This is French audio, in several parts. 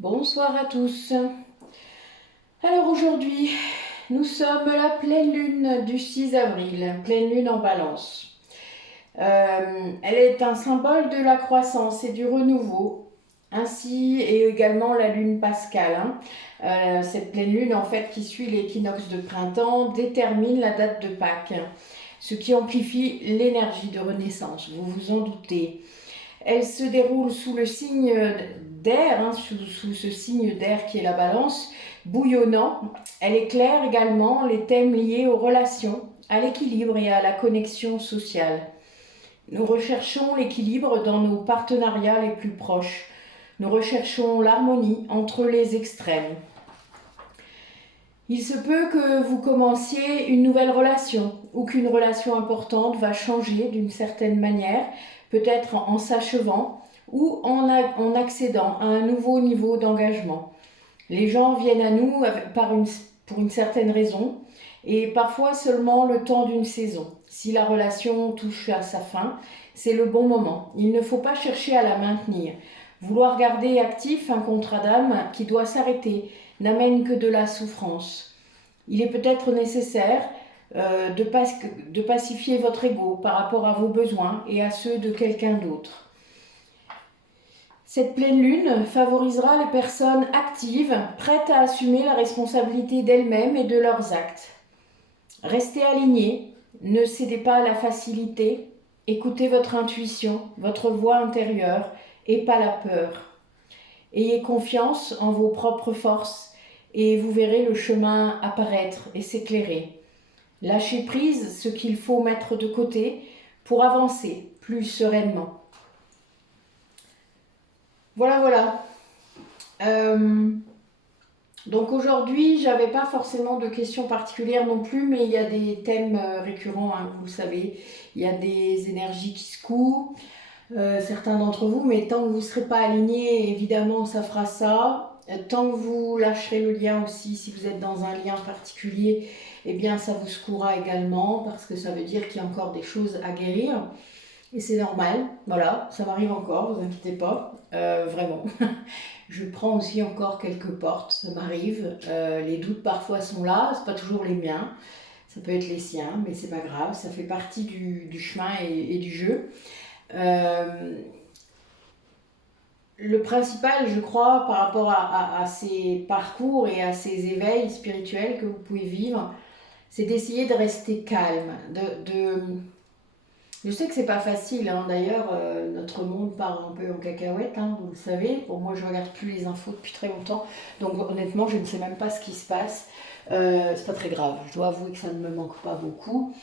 Bonsoir à tous. Alors aujourd'hui, nous sommes la pleine lune du 6 avril, pleine lune en Balance. Elle est un symbole de la croissance et du renouveau, ainsi et également la lune pascale. Cette pleine lune en fait qui suit l'équinoxe de printemps détermine la date de Pâques, ce qui amplifie l'énergie de renaissance, vous vous en doutez. Elle se déroule sous le signe d'air, sous ce signe d'air qui est la balance, bouillonnant. Elle éclaire également les thèmes liés aux relations, à l'équilibre et à la connexion sociale. Nous recherchons l'équilibre dans nos partenariats les plus proches. Nous recherchons l'harmonie entre les extrêmes. Il se peut que vous commenciez une nouvelle relation ou qu'une relation importante va changer d'une certaine manière, peut-être en s'achevant ou en accédant à un nouveau niveau d'engagement. Les gens viennent à nous pour une certaine raison et parfois seulement le temps d'une saison. Si la relation touche à sa fin, c'est le bon moment. Il ne faut pas chercher à la maintenir. Vouloir garder actif un contrat d'âme qui doit s'arrêter n'amène que de la souffrance. Il est peut-être nécessaire de pacifier votre ego par rapport à vos besoins et à ceux de quelqu'un d'autre. Cette pleine lune favorisera les personnes actives, prêtes à assumer la responsabilité d'elles-mêmes et de leurs actes. Restez alignés, ne cédez pas à la facilité, écoutez votre intuition, votre voix intérieure et pas la peur. Ayez confiance en vos propres forces et vous verrez le chemin apparaître et s'éclairer. Lâchez prise ce qu'il faut mettre de côté pour avancer plus sereinement. Voilà. Donc aujourd'hui, j'avais pas forcément de questions particulières non plus, mais il y a des thèmes récurrents, vous le savez. Il y a des énergies qui secouent, certains d'entre vous, mais tant que vous ne serez pas alignés, évidemment, ça fera ça. Tant que vous lâcherez le lien aussi, si vous êtes dans un lien particulier, eh bien ça vous secouera également, parce que ça veut dire qu'il y a encore des choses à guérir. Et c'est normal, voilà, ça m'arrive encore, vous inquiétez pas, vraiment. Je prends aussi encore quelques portes, ça m'arrive. Les doutes parfois sont là, c'est pas toujours les miens, ça peut être les siens, mais c'est pas grave, ça fait partie du chemin et du jeu. Le principal, je crois, par rapport à ces parcours et à ces éveils spirituels que vous pouvez vivre, c'est d'essayer de rester calme. Je sais que c'est pas facile, d'ailleurs, notre monde part un peu en cacahuète, vous le savez. Pour moi, je regarde plus les infos depuis très longtemps, donc honnêtement, je ne sais même pas ce qui se passe. C'est pas très grave, je dois avouer que ça ne me manque pas beaucoup.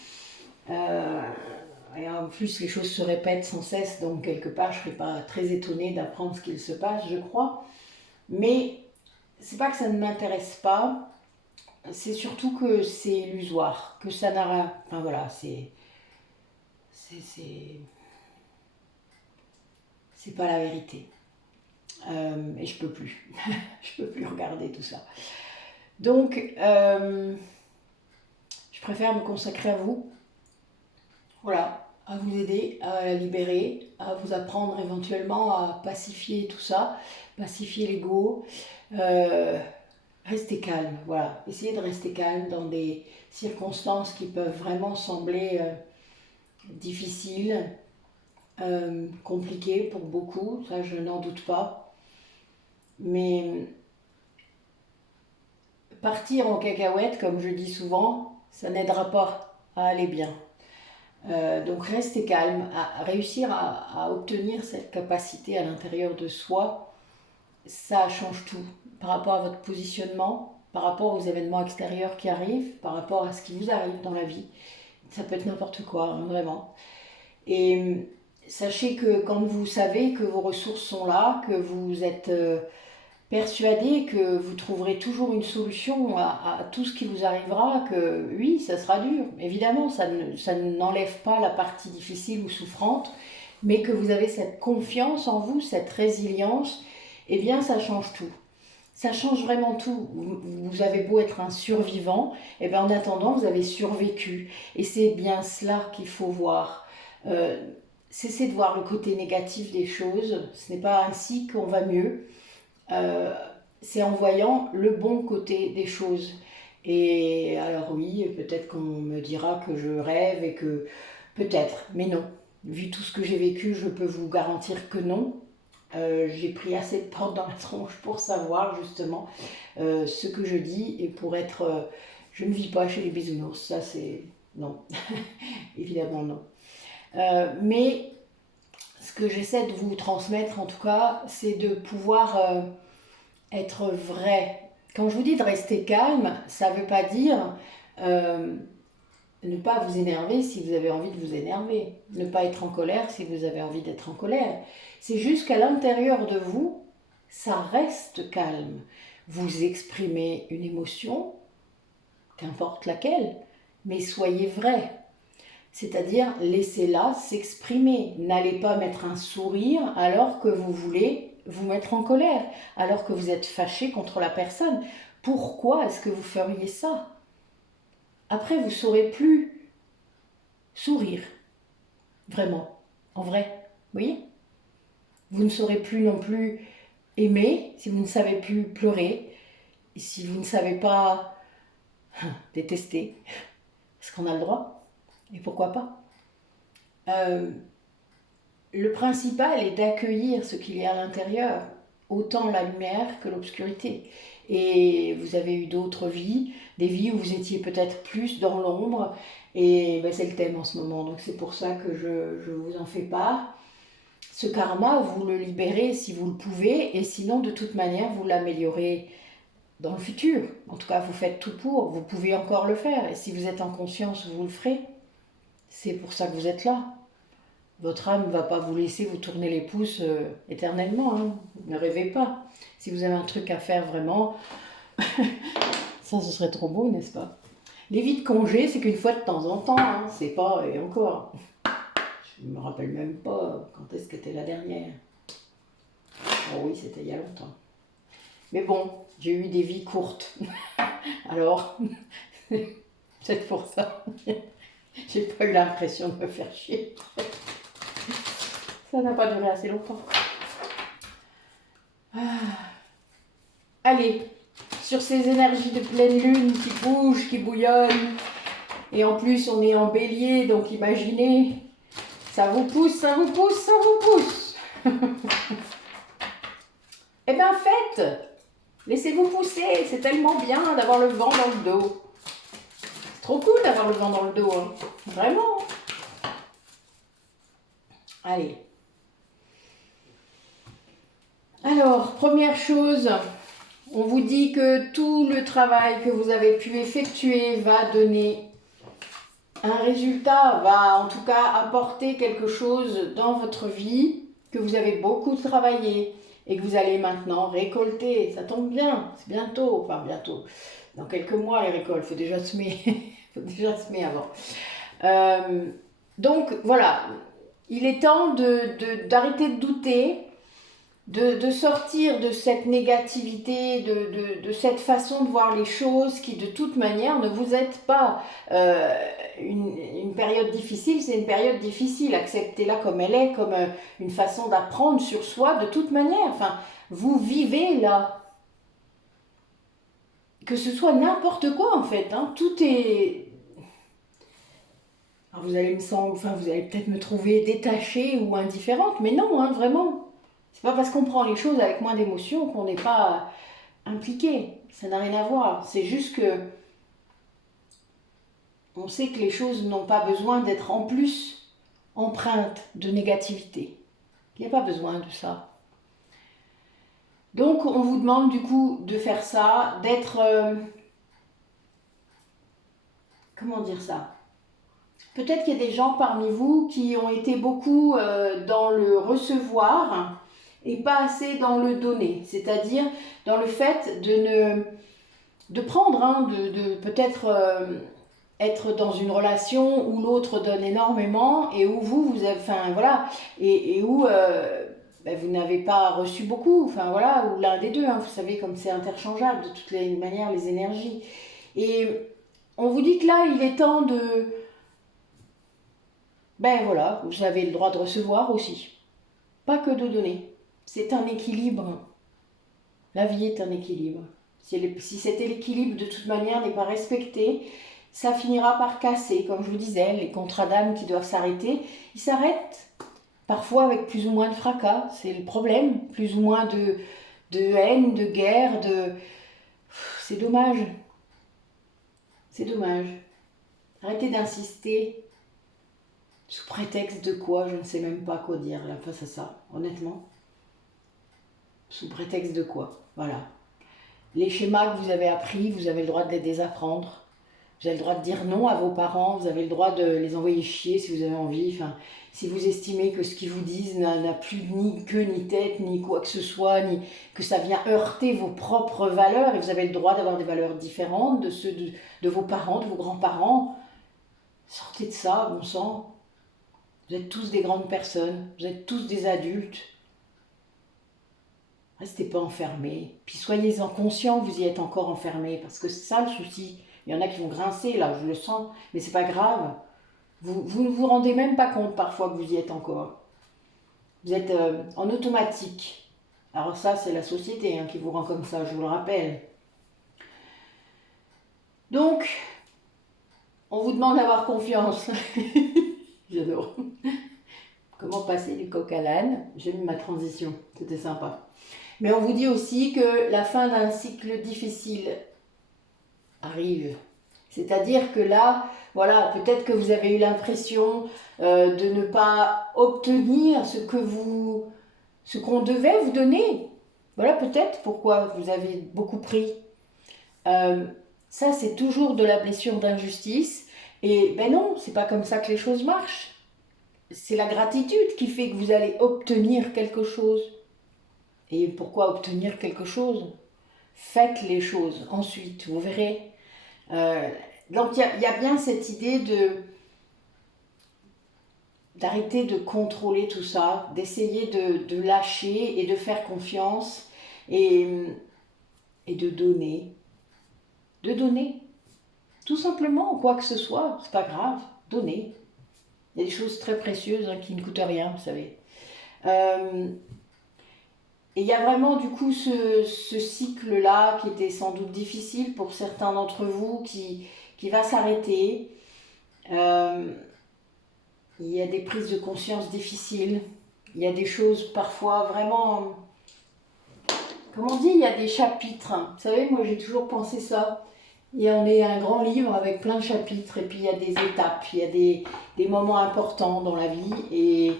Et en plus, les choses se répètent sans cesse, donc quelque part, je ne serais pas très étonnée d'apprendre ce qu'il se passe, je crois. Mais c'est pas que ça ne m'intéresse pas, c'est surtout que c'est illusoire, que ça n'a rien. Enfin voilà, c'est pas la vérité. Et je peux plus. Je peux plus regarder tout ça. Donc, je préfère me consacrer à vous. Voilà, à vous aider, à libérer, à vous apprendre éventuellement à pacifier tout ça, pacifier l'ego. Restez calme, voilà. Essayez de rester calme dans des circonstances qui peuvent vraiment sembler difficiles, compliquées pour beaucoup, ça je n'en doute pas. Mais partir en cacahuète, comme je dis souvent, ça n'aidera pas à aller bien. Donc restez calme, à réussir à obtenir cette capacité à l'intérieur de soi, ça change tout par rapport à votre positionnement, par rapport aux événements extérieurs qui arrivent, par rapport à ce qui vous arrive dans la vie. Ça peut être n'importe quoi, vraiment. Et sachez que quand vous savez que vos ressources sont là, que vous êtes persuadé que vous trouverez toujours une solution à tout ce qui vous arrivera, que oui, ça sera dur. Évidemment, ça n'enlève pas la partie difficile ou souffrante, mais que vous avez cette confiance en vous, cette résilience, eh bien ça change tout. Ça change vraiment tout. Vous avez beau être un survivant, et bien en attendant, vous avez survécu. Et c'est bien cela qu'il faut voir. Cessez de voir le côté négatif des choses. Ce n'est pas ainsi qu'on va mieux. c'est en voyant le bon côté des choses. Et alors oui, peut-être qu'on me dira que je rêve et que peut-être, mais non. Vu tout ce que j'ai vécu, je peux vous garantir que non. J'ai pris assez de portes dans la tronche pour savoir justement ce que je dis et pour être... je ne vis pas chez les bisounours, ça c'est... non, évidemment non. Mais ce que j'essaie de vous transmettre en tout cas, c'est de pouvoir être vrai. Quand je vous dis de rester calme, ça ne veut pas dire ne pas vous énerver si vous avez envie de vous énerver, ne pas être en colère si vous avez envie d'être en colère. C'est juste qu'à l'intérieur de vous, ça reste calme. Vous exprimez une émotion, qu'importe laquelle, mais soyez vrai. C'est-à-dire, laissez-la s'exprimer. N'allez pas mettre un sourire alors que vous voulez vous mettre en colère, alors que vous êtes fâché contre la personne. Pourquoi est-ce que vous feriez ça? Après, vous ne saurez plus sourire, vraiment, en vrai. Vous voyez? Vous ne saurez plus non plus aimer si vous ne savez plus pleurer, et si vous ne savez pas détester, parce qu'on a le droit, et pourquoi pas. Le principal est d'accueillir ce qu'il y a à l'intérieur, autant la lumière que l'obscurité. Et vous avez eu d'autres vies, des vies où vous étiez peut-être plus dans l'ombre, et ben c'est le thème en ce moment, donc c'est pour ça que je vous en fais part. Ce karma, vous le libérez si vous le pouvez, et sinon de toute manière vous l'améliorez dans le futur. En tout cas, vous faites tout pour, vous pouvez encore le faire, et si vous êtes en conscience, vous le ferez. C'est pour ça que vous êtes là. Votre âme ne va pas vous laisser vous tourner les pouces éternellement. Hein. Ne rêvez pas. Si vous avez un truc à faire vraiment, ça ce serait trop beau, n'est-ce pas? Les vies de congé, c'est qu'une fois de temps en temps. Hein. C'est pas, et encore. Je me rappelle même pas quand est-ce que c'était la dernière. Oh oui, c'était il y a longtemps. Mais bon, j'ai eu des vies courtes. Alors, c'est pour ça. J'ai pas eu l'impression de me faire chier. Ça n'a pas duré assez longtemps. Allez, sur ces énergies de pleine lune qui bougent, qui bouillonnent, et en plus on est en bélier, donc imaginez, ça vous pousse, ça vous pousse, ça vous pousse. Eh bien faites, laissez-vous pousser, c'est tellement bien d'avoir le vent dans le dos. C'est trop cool d'avoir le vent dans le dos, hein. Vraiment. Allez. Alors, première chose, on vous dit que tout le travail que vous avez pu effectuer va donner un résultat, va en tout cas apporter quelque chose dans votre vie, que vous avez beaucoup travaillé et que vous allez maintenant récolter. Ça tombe bien, c'est bientôt, enfin bientôt, dans quelques mois les récoltes, il faut déjà semer, faut déjà semer avant. Donc voilà, il est temps d'arrêter de douter, de sortir de cette négativité, de cette façon de voir les choses qui de toute manière ne vous aide pas. Une période difficile, c'est une période difficile, acceptez-la comme elle est, comme une façon d'apprendre sur soi de toute manière. Enfin, vous vivez là. Que ce soit n'importe quoi en fait, hein, tout est... Alors vous allez vous allez peut-être me trouver détachée ou indifférente, mais non, hein, vraiment. C'est pas parce qu'on prend les choses avec moins d'émotion qu'on n'est pas impliqué. Ça n'a rien à voir. C'est juste que on sait que les choses n'ont pas besoin d'être en plus empreintes de négativité. Il n'y a pas besoin de ça. Donc on vous demande du coup de faire ça, d'être... comment dire ça? Peut-être qu'il y a des gens parmi vous qui ont été beaucoup dans le recevoir et pas assez dans le donner, c'est-à-dire dans le fait de prendre, hein, de peut-être être dans une relation où l'autre donne énormément et où vous avez, enfin voilà, et où ben, vous n'avez pas reçu beaucoup, enfin voilà, ou l'un des deux, hein, vous savez comme c'est interchangeable de toutes les manières les énergies. Et on vous dit que là il est temps de, ben voilà, vous avez le droit de recevoir aussi, pas que de donner. C'est un équilibre. La vie est un équilibre. Si cet équilibre de toute manière n'est pas respecté, ça finira par casser. Comme je vous disais, les contrats d'âme qui doivent s'arrêter, ils s'arrêtent parfois avec plus ou moins de fracas. C'est le problème, plus ou moins de haine, de guerre, de... C'est dommage. C'est dommage. Arrêtez d'insister. Sous prétexte de quoi? Je ne sais même pas quoi dire là face à ça, honnêtement. Sous prétexte de quoi? Voilà. Les schémas que vous avez appris, vous avez le droit de les désapprendre. Vous avez le droit de dire non à vos parents, vous avez le droit de les envoyer chier si vous avez envie. Enfin, si vous estimez que ce qu'ils vous disent n'a plus ni queue, ni tête, ni quoi que ce soit, ni que ça vient heurter vos propres valeurs, et vous avez le droit d'avoir des valeurs différentes de ceux de vos parents, de vos grands-parents, sortez de ça, bon sang. Vous êtes tous des grandes personnes, vous êtes tous des adultes. Restez pas enfermés. Puis soyez-en conscients que vous y êtes encore enfermés, parce que c'est ça le souci. Il y en a qui vont grincer, là, je le sens, mais c'est pas grave. Vous ne vous rendez même pas compte parfois que vous y êtes encore. Vous êtes en automatique. Alors ça, c'est la société qui vous rend comme ça, je vous le rappelle. Donc, on vous demande d'avoir confiance. J'adore. Comment passer du coq à l'âne? J'aime ma transition, c'était sympa. Mais on vous dit aussi que la fin d'un cycle difficile arrive. C'est-à-dire que là, voilà, peut-être que vous avez eu l'impression de ne pas obtenir ce qu'on devait vous donner. Voilà peut-être pourquoi vous avez beaucoup pris. Ça, c'est toujours de la blessure d'injustice. Et ben non, c'est pas comme ça que les choses marchent. C'est la gratitude qui fait que vous allez obtenir quelque chose. Et pourquoi obtenir quelque chose? Faites les choses ensuite, vous verrez. Donc il y a bien cette idée d'arrêter de contrôler tout ça, d'essayer de lâcher et de faire confiance et de donner. De donner. Tout simplement, quoi que ce soit, c'est pas grave, donner. Il y a des choses très précieuses qui ne coûtent rien, vous savez. Et il y a vraiment du coup ce cycle-là qui était sans doute difficile pour certains d'entre vous qui va s'arrêter. Il y a des prises de conscience difficiles. Il y a des choses parfois vraiment... Comme on dit, il y a des chapitres. Vous savez, moi j'ai toujours pensé ça. On est un grand livre avec plein de chapitres et puis il y a des étapes, il y a des moments importants dans la vie et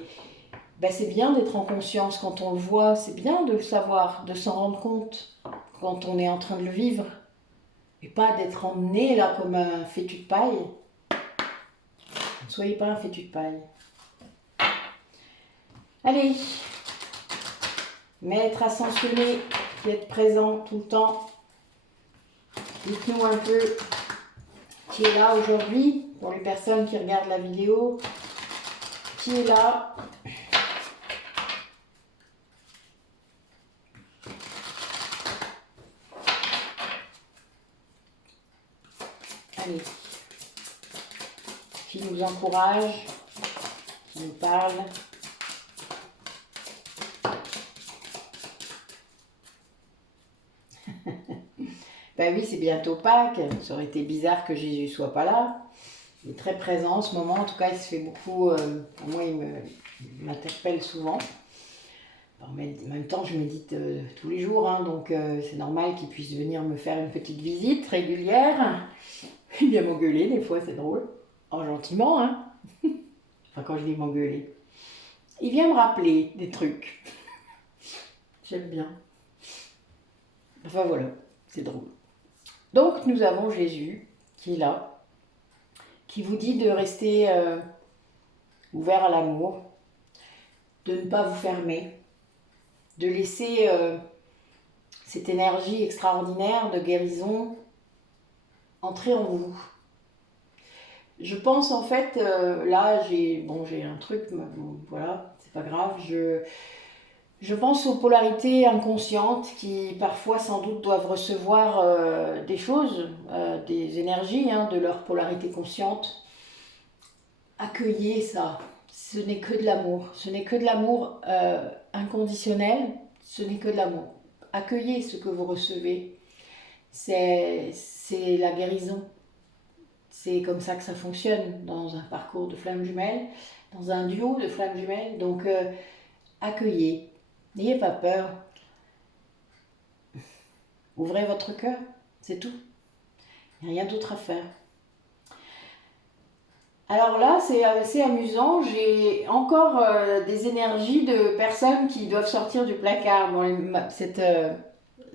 ben, c'est bien d'être en conscience quand on le voit, c'est bien de le savoir, de s'en rendre compte quand on est en train de le vivre et pas d'être emmené là comme un fétu de paille. Ne soyez pas un fétu de paille. Allez, maître ascensionné qui êtes présent tout le temps, dites-nous un peu qui est là aujourd'hui, pour les personnes qui regardent la vidéo, qui est là. Allez, qui nous encourage, qui nous parle. Ben oui, c'est bientôt Pâques, ça aurait été bizarre que Jésus soit pas là. Il est très présent en ce moment, en tout cas il se fait beaucoup, moi il m'interpelle souvent. En même temps je médite tous les jours, donc c'est normal qu'il puisse venir me faire une petite visite régulière. Il vient m'engueuler des fois, c'est drôle, gentiment, enfin quand je dis m'engueuler. Il vient me rappeler des trucs. J'aime bien. Enfin voilà, c'est drôle. Donc nous avons Jésus qui est là, qui vous dit de rester ouvert à l'amour, de ne pas vous fermer, de laisser cette énergie extraordinaire de guérison entrer en vous. Je pense en fait, là j'ai un truc, bon, voilà, c'est pas grave, je pense aux polarités inconscientes qui parfois sans doute doivent recevoir des choses, des énergies de leur polarité consciente. Accueillez ça, ce n'est que de l'amour, ce n'est que de l'amour inconditionnel, ce n'est que de l'amour. accueillez ce que vous recevez. C'est la guérison. C'est comme ça que ça fonctionne dans un parcours de flammes jumelles, dans un duo de flammes jumelles. Donc, accueillez. N'ayez pas peur. Ouvrez votre cœur. C'est tout. Il n'y a rien d'autre à faire. Alors là, c'est assez amusant. J'ai encore des énergies de personnes qui doivent sortir du placard. Bon,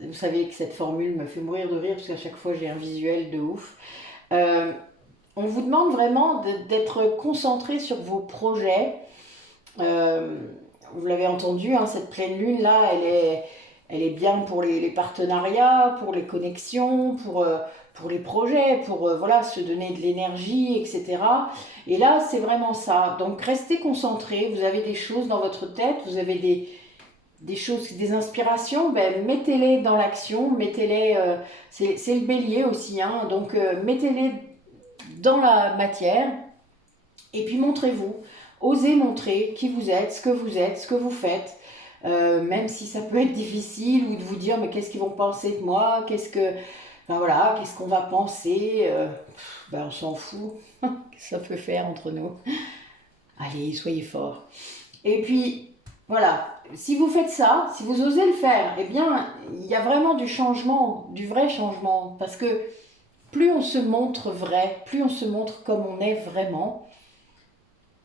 vous savez que cette formule me fait mourir de rire parce qu'à chaque fois j'ai un visuel de ouf. On vous demande vraiment d'être concentré sur vos projets. Vous l'avez entendu, hein, cette pleine lune là, elle est bien pour les partenariats, pour les connexions, pour les projets, pour voilà, se donner de l'énergie, etc. Et là, c'est vraiment ça. Donc, restez concentrés. Vous avez des choses dans votre tête, vous avez des choses, des inspirations, ben, mettez-les dans l'action, mettez-les, c'est le bélier aussi, hein, donc mettez-les dans la matière, et puis montrez-vous, osez montrer qui vous êtes, ce que vous faites, même si ça peut être difficile, ou de vous dire, mais qu'est-ce qu'ils vont penser de moi, ben voilà, qu'est-ce qu'on va penser, ben on s'en fout, qu'est-ce que ça peut faire entre nous, allez, soyez forts. Et puis, voilà, si vous faites ça, si vous osez le faire, eh bien, il y a vraiment du changement, du vrai changement. Parce que plus on se montre vrai, plus on se montre comme on est vraiment,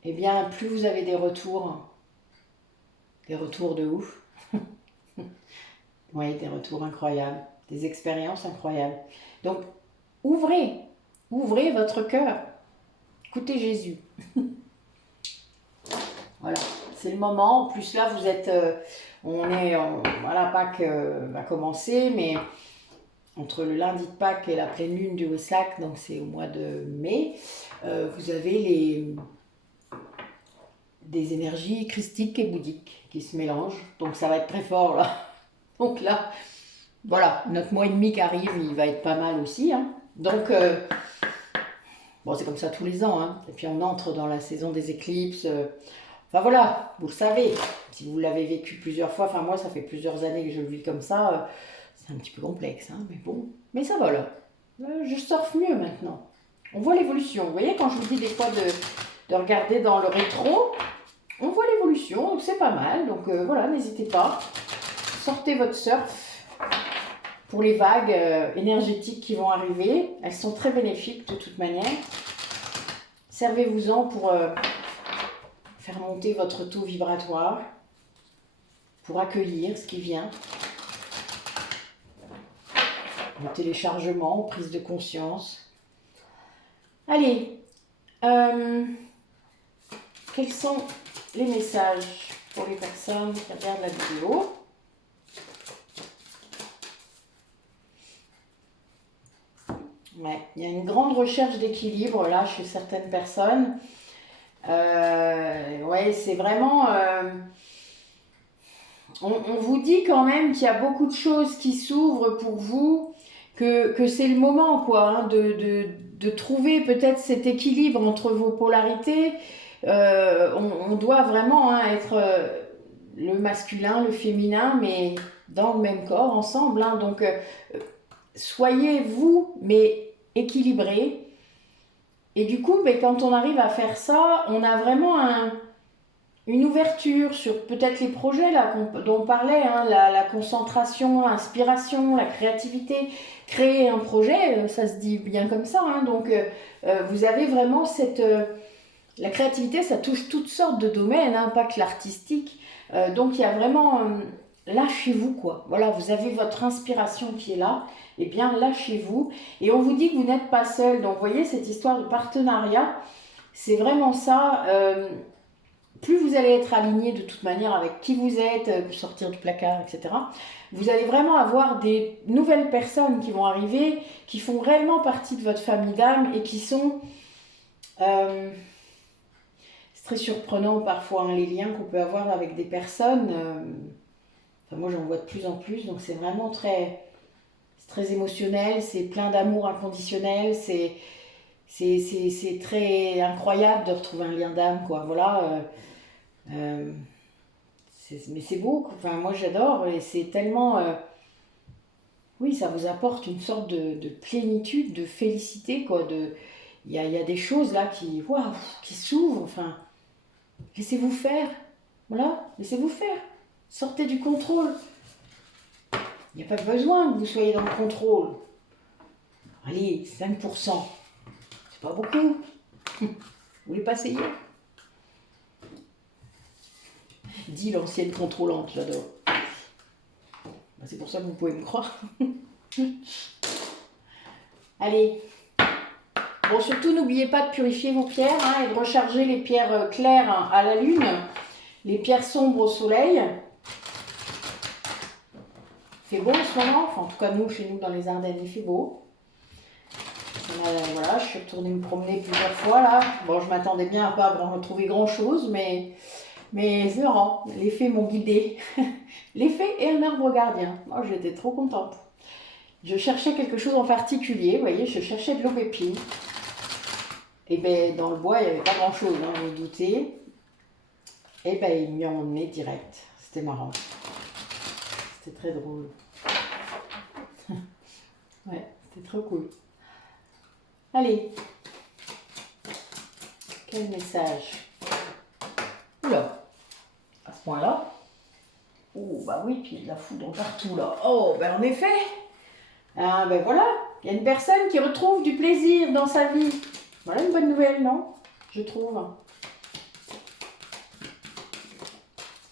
eh bien, plus vous avez des retours de ouf. Oui, des retours incroyables, des expériences incroyables. Donc, ouvrez votre cœur. Écoutez Jésus. Voilà. C'est le moment. En plus là, vous êtes, voilà, Pâques va commencer, mais entre le lundi de Pâques et la pleine lune du Westlake, donc c'est au mois de mai, vous avez des énergies christiques et bouddhiques qui se mélangent. Donc ça va être très fort là. Donc là, voilà, notre mois et demi qui arrive, il va être pas mal aussi, hein. Donc, bon, c'est comme ça tous les ans, hein. Et puis on entre dans la saison des éclipses. Enfin voilà, vous le savez, si vous l'avez vécu plusieurs fois, enfin moi ça fait plusieurs années que je le vis comme ça, c'est un petit peu complexe, hein, mais bon, mais ça va là. Je surfe mieux maintenant. On voit l'évolution, vous voyez quand je vous dis des fois de regarder dans le rétro, on voit l'évolution, donc c'est pas mal, donc voilà, n'hésitez pas, sortez votre surf pour les vagues énergétiques qui vont arriver, elles sont très bénéfiques de toute manière, servez-vous-en pour... faire monter votre taux vibratoire pour accueillir ce qui vient. Le téléchargement, prise de conscience. Allez, quels sont les messages pour les personnes qui regardent la vidéo? Ouais, il y a une grande recherche d'équilibre là chez certaines personnes. Ouais, c'est vraiment... on vous dit quand même qu'il y a beaucoup de choses qui s'ouvrent pour vous, que c'est le moment, quoi, hein, de trouver peut-être cet équilibre entre vos polarités. On doit vraiment hein, être le masculin, le féminin, mais dans le même corps, ensemble. Hein, donc, soyez vous, mais équilibrés. Et du coup, quand on arrive à faire ça, on a vraiment une ouverture sur peut-être les projets là, dont on parlait, hein, la concentration, l'inspiration, la créativité. Créer un projet, ça se dit bien comme ça. Hein, donc, vous avez vraiment cette... la créativité, ça touche toutes sortes de domaines, hein, pas que l'artistique. Donc, il y a vraiment... lâchez-vous, quoi. Voilà, vous avez votre inspiration qui est là. Eh bien, lâchez-vous. Et on vous dit que vous n'êtes pas seul. Donc, vous voyez, cette histoire de partenariat, c'est vraiment ça. Plus vous allez être aligné de toute manière avec qui vous êtes, sortir du placard, etc., vous allez vraiment avoir des nouvelles personnes qui vont arriver, qui font réellement partie de votre famille d'âme et qui sont... c'est très surprenant parfois, hein, les liens qu'on peut avoir avec des personnes. Enfin, moi, j'en vois de plus en plus, donc c'est vraiment très émotionnel, c'est plein d'amour inconditionnel, c'est très incroyable de retrouver un lien d'âme, quoi. Voilà. Mais c'est beau, enfin, moi j'adore et c'est tellement oui, ça vous apporte une sorte de plénitude, de félicité, quoi. Il y a des choses là qui, waouh, qui s'ouvrent. Enfin, laissez-vous faire. Voilà, laissez-vous faire. Sortez du contrôle. Il n'y a pas besoin que vous soyez dans le contrôle. Allez, 5%. C'est pas beaucoup. Vous voulez pas essayer? Dit l'ancienne contrôlante, j'adore. C'est pour ça que vous pouvez me croire. Allez. Bon, surtout, n'oubliez pas de purifier vos pierres hein, et de recharger les pierres claires hein, à la lune, les pierres sombres au soleil. Il fait beau en ce moment, enfin, en tout cas nous, chez nous dans les Ardennes, il fait beau. Voilà, je suis retournée me promener plusieurs fois là. Bon, je m'attendais bien à pas retrouver grand chose, mais c'est marrant, les fées m'ont guidée. Les fées et un arbre gardien. Oh, j'étais trop contente. Je cherchais quelque chose en particulier, vous voyez, je cherchais de l'aubépine. Et bien, dans le bois, il n'y avait pas grand-chose, hein, vous vous doutez. Et bien, il m'y ont emmené direct. C'était marrant. C'était très drôle. Ouais, c'était trop cool. Allez. Quel message? Oula. À ce point-là. Oh, bah oui, puis il y a de la foudre partout, là. Oh, ben en effet. Ah, ben voilà. Il y a une personne qui retrouve du plaisir dans sa vie. Voilà une bonne nouvelle, non? Je trouve.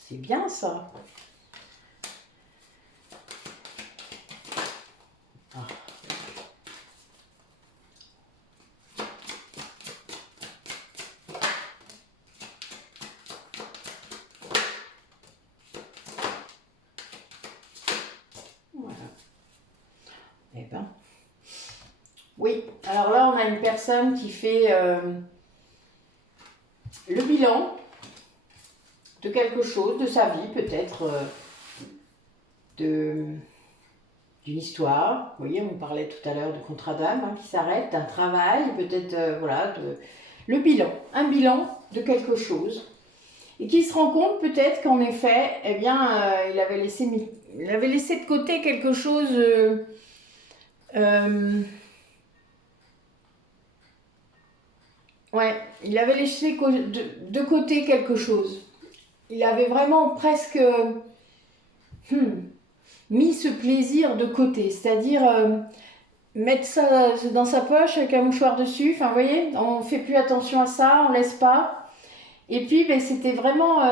C'est bien, ça. Ah. Voilà. Eh ben. Oui, alors là, on a une personne qui fait le bilan de quelque chose, de sa vie, peut-être d'une histoire. Vous voyez, on parlait tout à l'heure du contrat d'âme hein, qui s'arrête, d'un travail, peut-être, voilà, le bilan, un bilan de quelque chose. Et qui se rend compte peut-être qu'en effet, eh bien, il avait laissé de côté quelque chose... ouais, il avait laissé de côté quelque chose. Il avait vraiment presque mis ce plaisir de côté, c'est-à-dire mettre ça dans sa poche avec un mouchoir dessus. Enfin, vous voyez, on ne fait plus attention à ça, on laisse pas. Et puis, ben, c'était vraiment...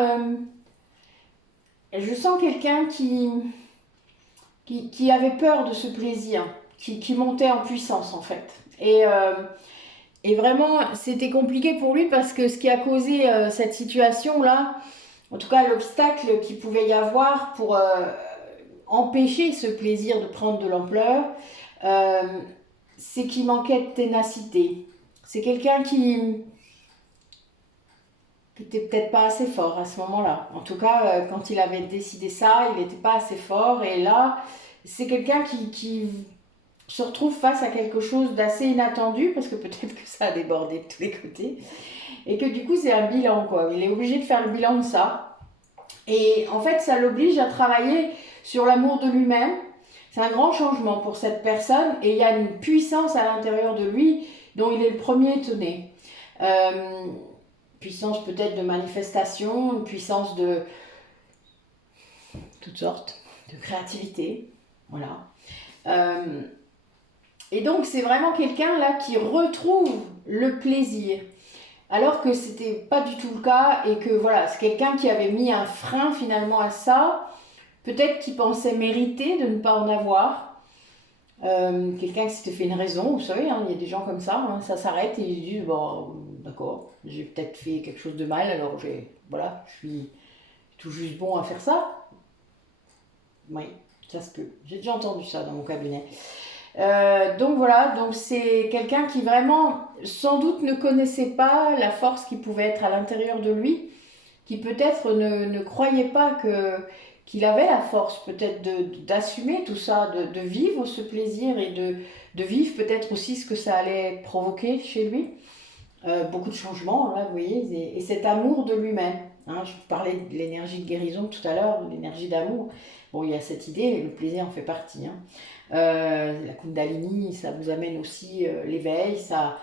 je sens quelqu'un qui avait peur de ce plaisir, qui montait en puissance en fait. Et vraiment, c'était compliqué pour lui parce que ce qui a causé cette situation-là, en tout cas l'obstacle qu'il pouvait y avoir pour empêcher ce plaisir de prendre de l'ampleur, c'est qu'il manquait de ténacité. C'est quelqu'un qui n'était peut-être pas assez fort à ce moment-là. En tout cas, quand il avait décidé ça, il n'était pas assez fort. Et là, c'est quelqu'un qui se retrouve face à quelque chose d'assez inattendu, parce que peut-être que ça a débordé de tous les côtés, et que du coup c'est un bilan, quoi. Il est obligé de faire le bilan de ça. Et en fait, ça l'oblige à travailler sur l'amour de lui-même. C'est un grand changement pour cette personne, et il y a une puissance à l'intérieur de lui dont il est le premier étonné. Puissance peut-être de manifestation, une puissance de toutes sortes, de créativité, voilà. Et donc c'est vraiment quelqu'un là qui retrouve le plaisir, alors que c'était pas du tout le cas et que voilà, c'est quelqu'un qui avait mis un frein finalement à ça, peut-être qu'il pensait mériter de ne pas en avoir, quelqu'un qui s'était fait une raison, vous savez, hein, il y a des gens comme ça, hein, ça s'arrête et ils se disent bon, d'accord, j'ai peut-être fait quelque chose de mal, alors voilà, je suis tout juste bon à faire ça. Oui, ça se peut. J'ai déjà entendu ça dans mon cabinet. Donc voilà, donc c'est quelqu'un qui vraiment sans doute ne connaissait pas la force qui pouvait être à l'intérieur de lui, qui peut-être ne croyait pas qu'il avait la force peut-être d'assumer tout ça, de vivre ce plaisir et de vivre peut-être aussi ce que ça allait provoquer chez lui. Beaucoup de changements, là, vous voyez, et cet amour de lui-même. hein. Je vous parlais de l'énergie de guérison tout à l'heure, l'énergie d'amour. Bon, il y a cette idée, le plaisir en fait partie, hein. La Kundalini, ça vous amène aussi l'éveil, ça,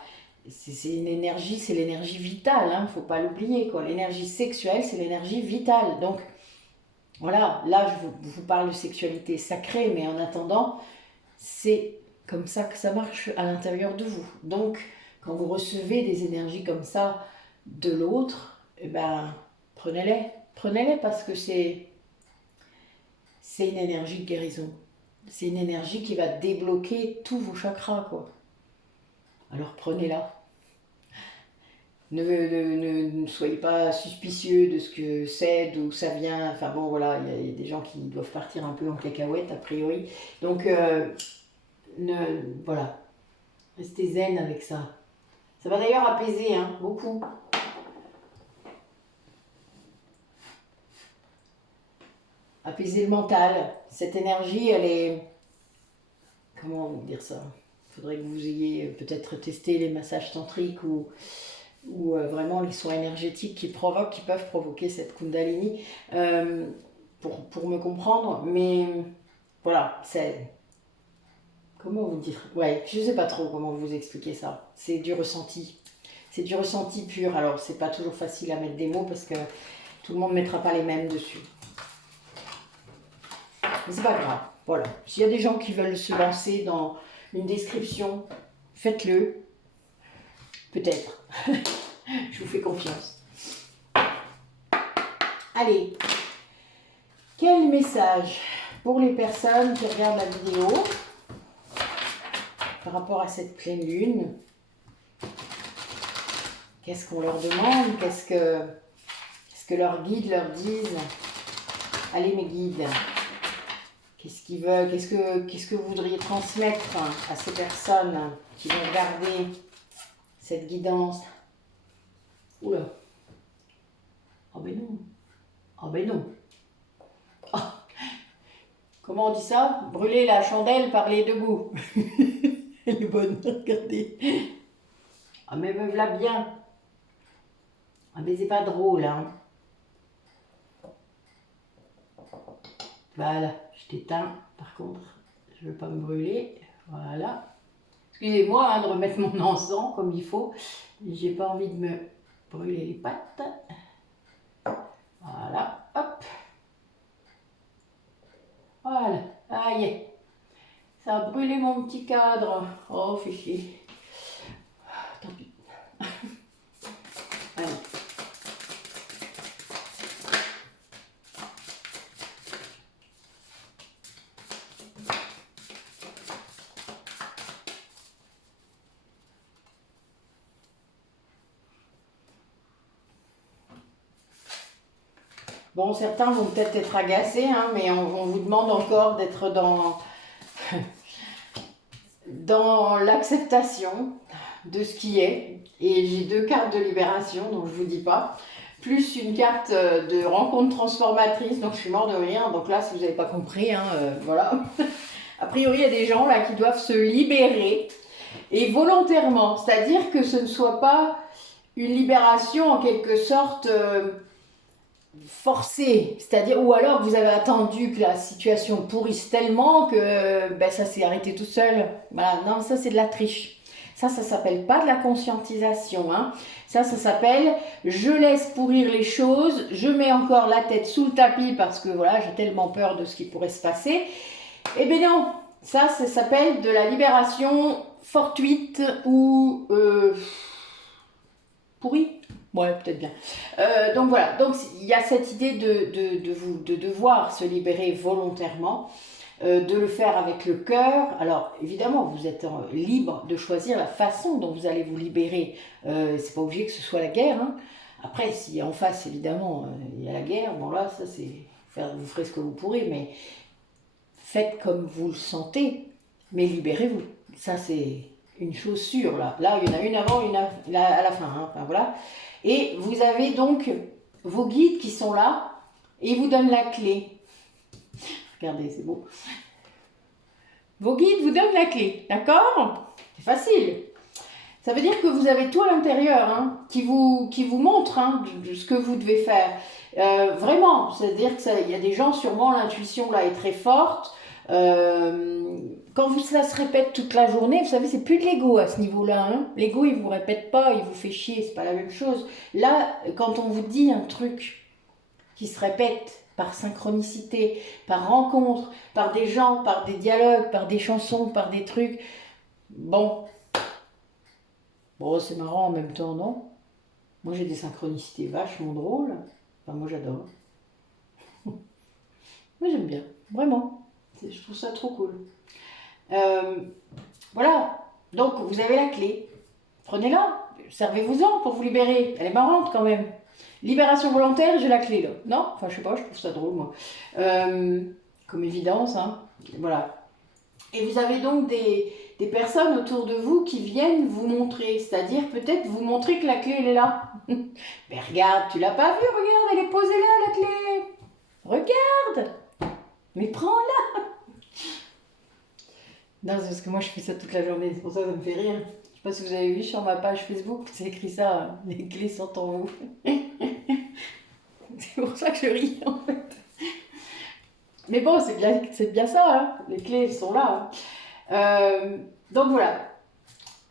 c'est une énergie, c'est l'énergie vitale, hein, faut pas l'oublier, quoi. L'énergie sexuelle, c'est l'énergie vitale. Donc, voilà, là, je vous parle de sexualité sacrée, mais en attendant, c'est comme ça que ça marche à l'intérieur de vous. Donc, quand vous recevez des énergies comme ça de l'autre, eh ben, prenez-les. Prenez-les parce que c'est une énergie de guérison. C'est une énergie qui va débloquer tous vos chakras, quoi. Alors prenez-la. Ne soyez pas suspicieux de ce que c'est, d'où ça vient. Enfin bon, voilà, il y a des gens qui doivent partir un peu en cacahuète, a priori. Donc, voilà, restez zen avec ça. Ça va d'ailleurs apaiser, hein, beaucoup. Apaiser le mental. Cette énergie, elle est... Comment vous dire ça? Il faudrait que vous ayez peut-être testé les massages tantriques ou vraiment les soins énergétiques qui peuvent provoquer cette Kundalini pour me comprendre. Mais voilà, c'est... Comment vous dire? Ouais, je sais pas trop comment vous expliquer ça. C'est du ressenti. C'est du ressenti pur. Alors, c'est pas toujours facile à mettre des mots parce que tout le monde ne mettra pas les mêmes dessus. Mais c'est pas grave. Voilà. S'il y a des gens qui veulent se lancer dans une description, faites-le. Peut-être. Je vous fais confiance. Allez. Quel message pour les personnes qui regardent la vidéo par rapport à cette pleine lune? Qu'est-ce qu'on leur demande? Qu'est-ce que leurs guides leur disent? Allez mes guides, qu'est-ce qu'ils veulent? Qu'est-ce que vous voudriez transmettre à ces personnes qui vont regarder cette guidance? Oula. Ah ben non. Ah ben non. Ah. Comment on dit ça? Brûler la chandelle par les deux bouts. Elle est bonne, regardez. Ah mais me voilà bien. Ah mais c'est pas drôle, hein. Voilà, je t'éteins. Par contre, je ne veux pas me brûler. Voilà. Excusez-moi hein, de remettre mon encens comme il faut. J'ai pas envie de me brûler les pattes. Voilà, hop. Voilà, aïe. Ça a brûlé mon petit cadre. Oh, fichier. Tant pis. Allez. Bon, certains vont peut-être être agacés, hein, mais on vous demande encore d'être dans l'acceptation de ce qui est. Et j'ai 2 cartes de libération, donc je ne vous dis pas. Plus une carte de rencontre transformatrice, donc je suis mort de rire. Donc là, si vous n'avez pas compris, hein, voilà. A priori, il y a des gens là qui doivent se libérer, et volontairement. C'est-à-dire que ce ne soit pas une libération en quelque sorte... forcé, c'est-à-dire, ou alors vous avez attendu que la situation pourrisse tellement que ben, ça s'est arrêté tout seul. Voilà, non, ça c'est de la triche. Ça s'appelle pas de la conscientisation. Hein. Ça s'appelle je laisse pourrir les choses, je mets encore la tête sous le tapis parce que voilà, j'ai tellement peur de ce qui pourrait se passer. Eh bien non, ça s'appelle de la libération fortuite ou pourrie. Ouais, peut-être bien. Donc voilà, donc il y a cette idée de devoir se libérer volontairement, de le faire avec le cœur. Alors évidemment, vous êtes libre de choisir la façon dont vous allez vous libérer. C'est pas obligé que ce soit la guerre. Hein. Après, si en face, évidemment, il y a la guerre, bon là, ça c'est... Vous ferez ce que vous pourrez, mais faites comme vous le sentez, mais libérez-vous. Ça c'est une chose sûre là. Là, il y en a une avant, une à la fin. Hein. Enfin, voilà. Et vous avez donc vos guides qui sont là et ils vous donnent la clé. Regardez, c'est beau. Vos guides vous donnent la clé, d'accord? C'est facile. Ça veut dire que vous avez tout à l'intérieur hein, qui vous montre hein, de ce que vous devez faire. Vraiment, c'est-à-dire qu'il y a des gens, sûrement, l'intuition là est très forte. Quand ça se répète toute la journée, vous savez, c'est plus de l'ego à ce niveau-là. Hein. L'ego, il vous répète pas, il vous fait chier, c'est pas la même chose. Là, quand on vous dit un truc qui se répète par synchronicité, par rencontre, par des gens, par des dialogues, par des chansons, par des trucs, bon, c'est marrant en même temps, non? Moi, j'ai des synchronicités vachement drôles. Enfin, moi, j'adore. Moi, j'aime bien, vraiment. Je trouve ça trop cool. Voilà, donc vous avez la clé. Prenez-la, servez-vous-en pour vous libérer. Elle est marrante quand même. Libération volontaire, j'ai la clé là. Non? Enfin, je sais pas, je trouve ça drôle, moi. Comme évidence, hein. Voilà. Et vous avez donc des personnes autour de vous qui viennent vous montrer, c'est-à-dire peut-être vous montrer que la clé, elle est là. Mais regarde, tu l'as pas vue, regarde, elle est posée là, la clé. Regarde. Mais prends-la. Non, c'est parce que moi je fais ça toute la journée, c'est pour ça que ça me fait rire. Je sais pas si vous avez vu sur ma page Facebook, c'est écrit ça, les clés sont en vous. C'est pour ça que je ris en fait. Mais bon, c'est bien ça, hein. Les clés sont là. Hein. Donc voilà,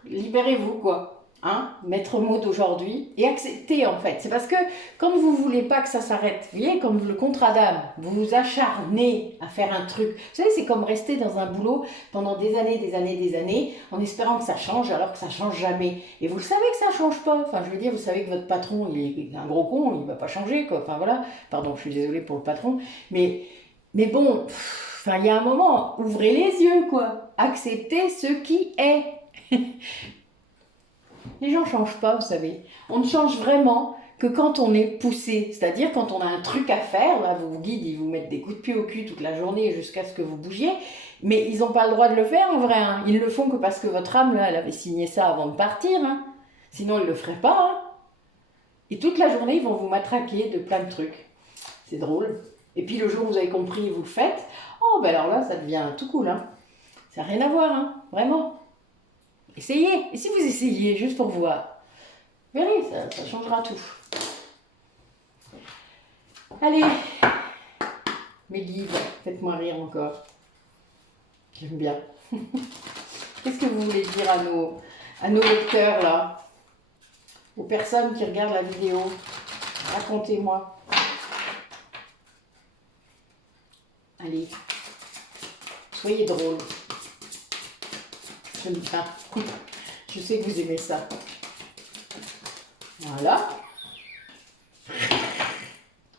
libérez-vous quoi. Hein, maître mot d'aujourd'hui et acceptez en fait. C'est parce que comme vous voulez pas que ça s'arrête, vous voyez, comme le contrat d'âme, vous vous acharnez à faire un truc. Vous savez, c'est comme rester dans un boulot pendant des années, en espérant que ça change alors que ça change jamais. Et vous le savez que ça change pas. Enfin, je veux dire, vous savez que votre patron, il est un gros con, il va pas changer quoi. Enfin voilà. Pardon, je suis désolée pour le patron, mais bon, enfin, il y a un moment, ouvrez les yeux quoi. Acceptez ce qui est. Les gens ne changent pas, vous savez. On ne change vraiment que quand on est poussé. C'est-à-dire quand on a un truc à faire, là, vos guides, ils vous mettent des coups de pied au cul toute la journée jusqu'à ce que vous bougiez. Mais ils n'ont pas le droit de le faire en vrai. Hein. Ils le font que parce que votre âme, là, elle avait signé ça avant de partir. Hein. Sinon, ils ne le feraient pas. Hein. Et toute la journée, ils vont vous matraquer de plein de trucs. C'est drôle. Et puis le jour où vous avez compris et vous le faites, oh, ben alors là, ça devient tout cool. Hein. Ça n'a rien à voir, hein. Vraiment. Essayez. Et si vous essayez, juste pour voir, vous verrez, ça changera tout. Allez, mes guides, faites-moi rire encore. J'aime bien. Qu'est-ce que vous voulez dire à nos lecteurs, là? Aux personnes qui regardent la vidéo? Racontez-moi. Allez, soyez drôles. J'aime bien. Je sais que vous aimez ça. Voilà.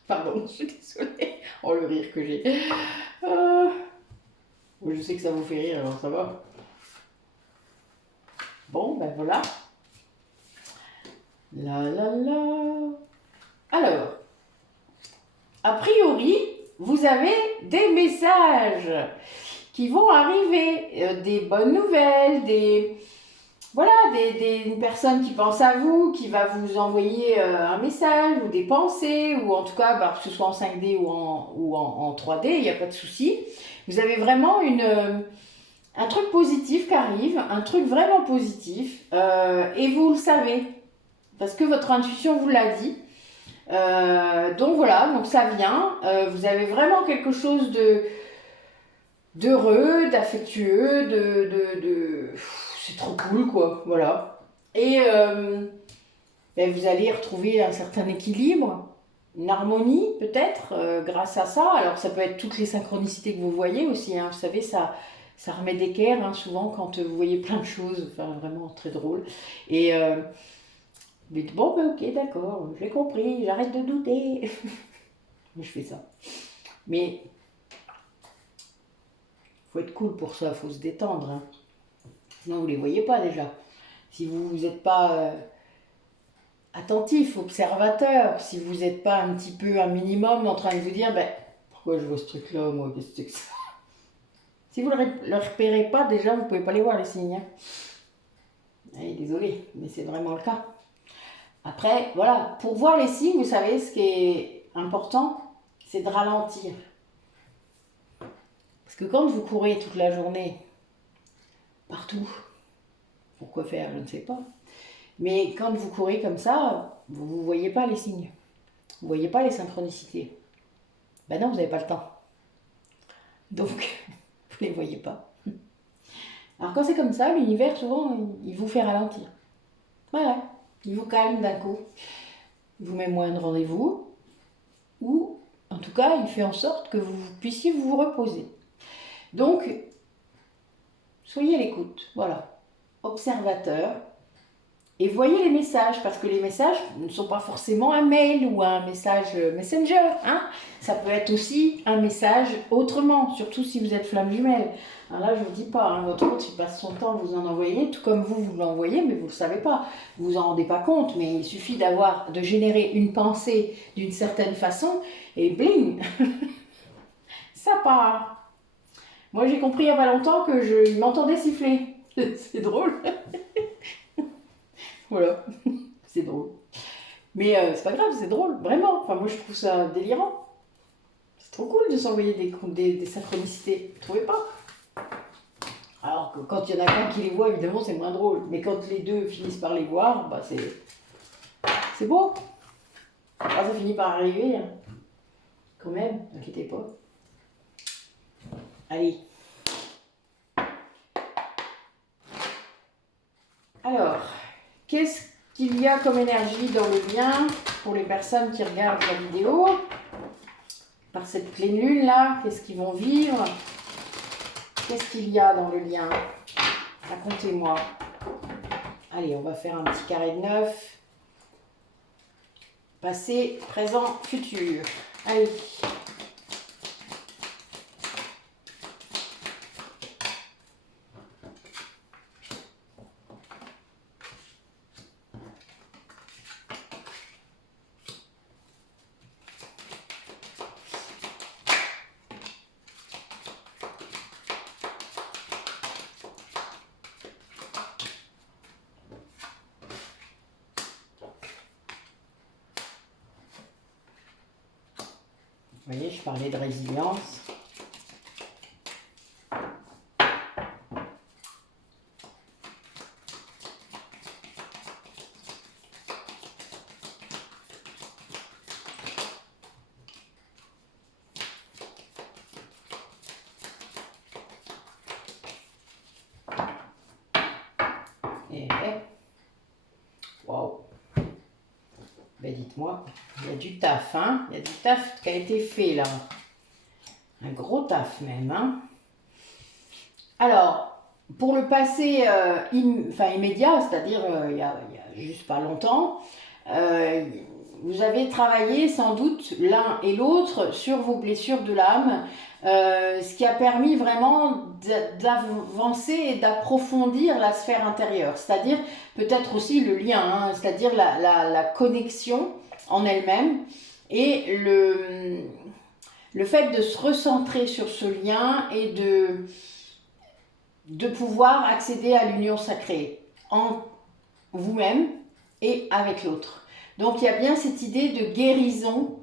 Pardon, je suis désolée. Oh, le rire que j'ai. Je sais que ça vous fait rire, alors ça va. Bon, ben voilà. Alors, a priori, vous avez des messages qui vont arriver, des bonnes nouvelles, des personnes qui pensent à vous, qui va vous envoyer un message ou des pensées, ou en tout cas, que ce soit en 5D ou en 3D, il n'y a pas de souci. Vous avez vraiment un truc positif qui arrive, un truc vraiment positif, et vous le savez, parce que votre intuition vous l'a dit. Donc voilà, donc ça vient. Vous avez vraiment quelque chose d'heureux, d'affectueux, c'est trop cool quoi, voilà. Et vous allez retrouver un certain équilibre, une harmonie peut-être grâce à ça. Alors ça peut être toutes les synchronicités que vous voyez aussi, hein. Vous savez, ça remet d'équerre hein, souvent quand vous voyez plein de choses, enfin vraiment très drôle. Et mais bon, ok, d'accord, j'ai compris, j'arrête de douter. Je fais ça. Mais faut être cool pour ça, faut se détendre. Hein. Sinon, vous les voyez pas déjà. Si vous n'êtes pas attentif, observateur, si vous n'êtes pas un petit peu, un minimum, en train de vous dire, pourquoi je vois ce truc-là, moi, qu'est-ce que c'est que ça? Si vous ne le repérez pas, déjà, vous ne pouvez pas les voir, les signes. Hein. Allez, désolé, mais c'est vraiment le cas. Après, voilà, pour voir les signes, vous savez, ce qui est important, c'est de ralentir. Parce que quand vous courez toute la journée, partout, pourquoi faire, je ne sais pas. Mais quand vous courez comme ça, vous ne voyez pas les signes. Vous ne voyez pas les synchronicités. Ben non, vous n'avez pas le temps. Donc, vous ne les voyez pas. Alors quand c'est comme ça, l'univers, souvent, il vous fait ralentir. Voilà, il vous calme d'un coup. Il vous met moins de rendez-vous. Ou, en tout cas, il fait en sorte que vous puissiez vous reposer. Donc, soyez à l'écoute. Voilà. Observateur. Et voyez les messages, parce que les messages ne sont pas forcément un mail ou un message Messenger. Hein, ça peut être aussi un message autrement, surtout si vous êtes flamme jumelle. Alors là, je ne vous dis pas, hein, votre hôte, il passe son temps à vous en envoyer, tout comme vous l'envoyez, mais vous ne le savez pas. Vous ne vous en rendez pas compte, mais il suffit de générer une pensée d'une certaine façon, et bling, ça part. Moi, j'ai compris il n'y a pas longtemps que il m'entendait siffler. C'est drôle. Voilà, c'est drôle. Mais c'est pas grave, c'est drôle, vraiment. Enfin, moi, je trouve ça délirant. C'est trop cool de s'envoyer des synchronicités, vous trouvez pas? Alors que quand il y en a qu'un qui les voit, évidemment, c'est moins drôle. Mais quand les deux finissent par les voir, bah, c'est beau. Ah, ça finit par arriver, hein. Quand même, n'inquiétez pas. Allez. Alors, qu'est-ce qu'il y a comme énergie dans le lien pour les personnes qui regardent la vidéo? Par cette pleine lune là, qu'est-ce qu'ils vont vivre? Qu'est-ce qu'il y a dans le lien? Racontez-moi. Allez, on va faire un petit carré de 9. Passé, présent, futur. Allez. Vous voyez, je parlais de résilience. Et waouh! Ben dites-moi, il y a du taf, hein? Il y a du taf qui a été fait là. Un gros taf même, hein? Alors, pour le passé immédiat, c'est-à-dire il y a juste pas longtemps, euh, vous avez travaillé sans doute l'un et l'autre sur vos blessures de l'âme, ce qui a permis vraiment d'avancer et d'approfondir la sphère intérieure, c'est-à-dire peut-être aussi le lien, hein, c'est-à-dire la connexion en elle-même et le fait de se recentrer sur ce lien et de pouvoir accéder à l'union sacrée en vous-même et avec l'autre. Donc il y a bien cette idée de guérison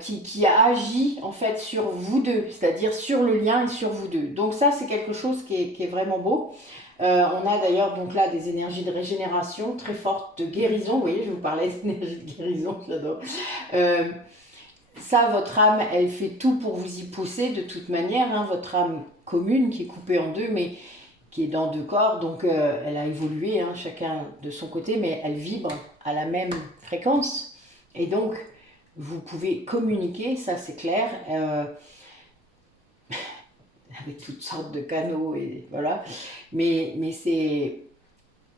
qui a agi en fait sur vous deux, c'est-à-dire sur le lien et sur vous deux. Donc ça c'est quelque chose qui est vraiment beau. On a d'ailleurs donc là des énergies de régénération très fortes, de guérison. Vous voyez, je vous parlais d'énergie de guérison, j'adore. Ça, votre âme, elle fait tout pour vous y pousser de toute manière, hein, votre âme commune qui est coupée en deux, mais qui est dans deux corps, donc elle a évolué, hein, chacun de son côté, mais elle vibre à la même fréquence. Et donc, vous pouvez communiquer, ça c'est clair, avec toutes sortes de canaux, et voilà. Mais c'est...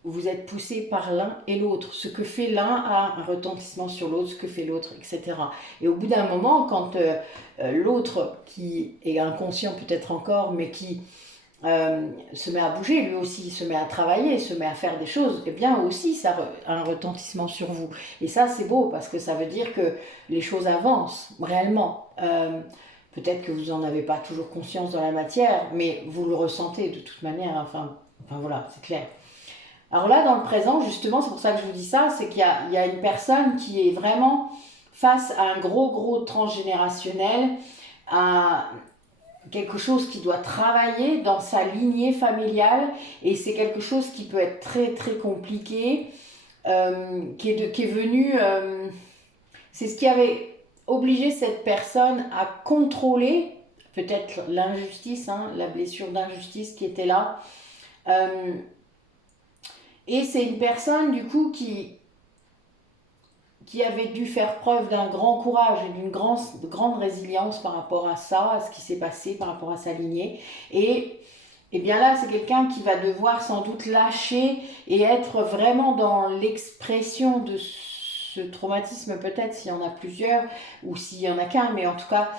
Vous êtes poussé par l'un et l'autre. Ce que fait l'un a un retentissement sur l'autre, ce que fait l'autre, etc. Et au bout d'un moment, quand l'autre, qui est inconscient peut-être encore, mais qui se met à bouger, lui aussi se met à travailler, se met à faire des choses, eh bien aussi ça a un retentissement sur vous. Et ça c'est beau parce que ça veut dire que les choses avancent réellement. Peut-être que vous n'en avez pas toujours conscience dans la matière, mais vous le ressentez de toute manière, enfin voilà, c'est clair. Alors là, dans le présent, justement, c'est pour ça que je vous dis ça, c'est qu'il y a une personne qui est vraiment face à un gros transgénérationnel, à quelque chose qui doit travailler dans sa lignée familiale, et c'est quelque chose qui peut être très très compliqué, qui est venu, c'est ce qui avait obligé cette personne à contrôler peut-être l'injustice, hein, la blessure d'injustice qui était là. Et c'est une personne du coup qui avait dû faire preuve d'un grand courage et d'une grande résilience par rapport à ça, à ce qui s'est passé, par rapport à sa lignée. Et bien là, c'est quelqu'un qui va devoir sans doute lâcher et être vraiment dans l'expression de ce traumatisme, peut-être s'il y en a plusieurs ou s'il y en a qu'un, mais en tout cas,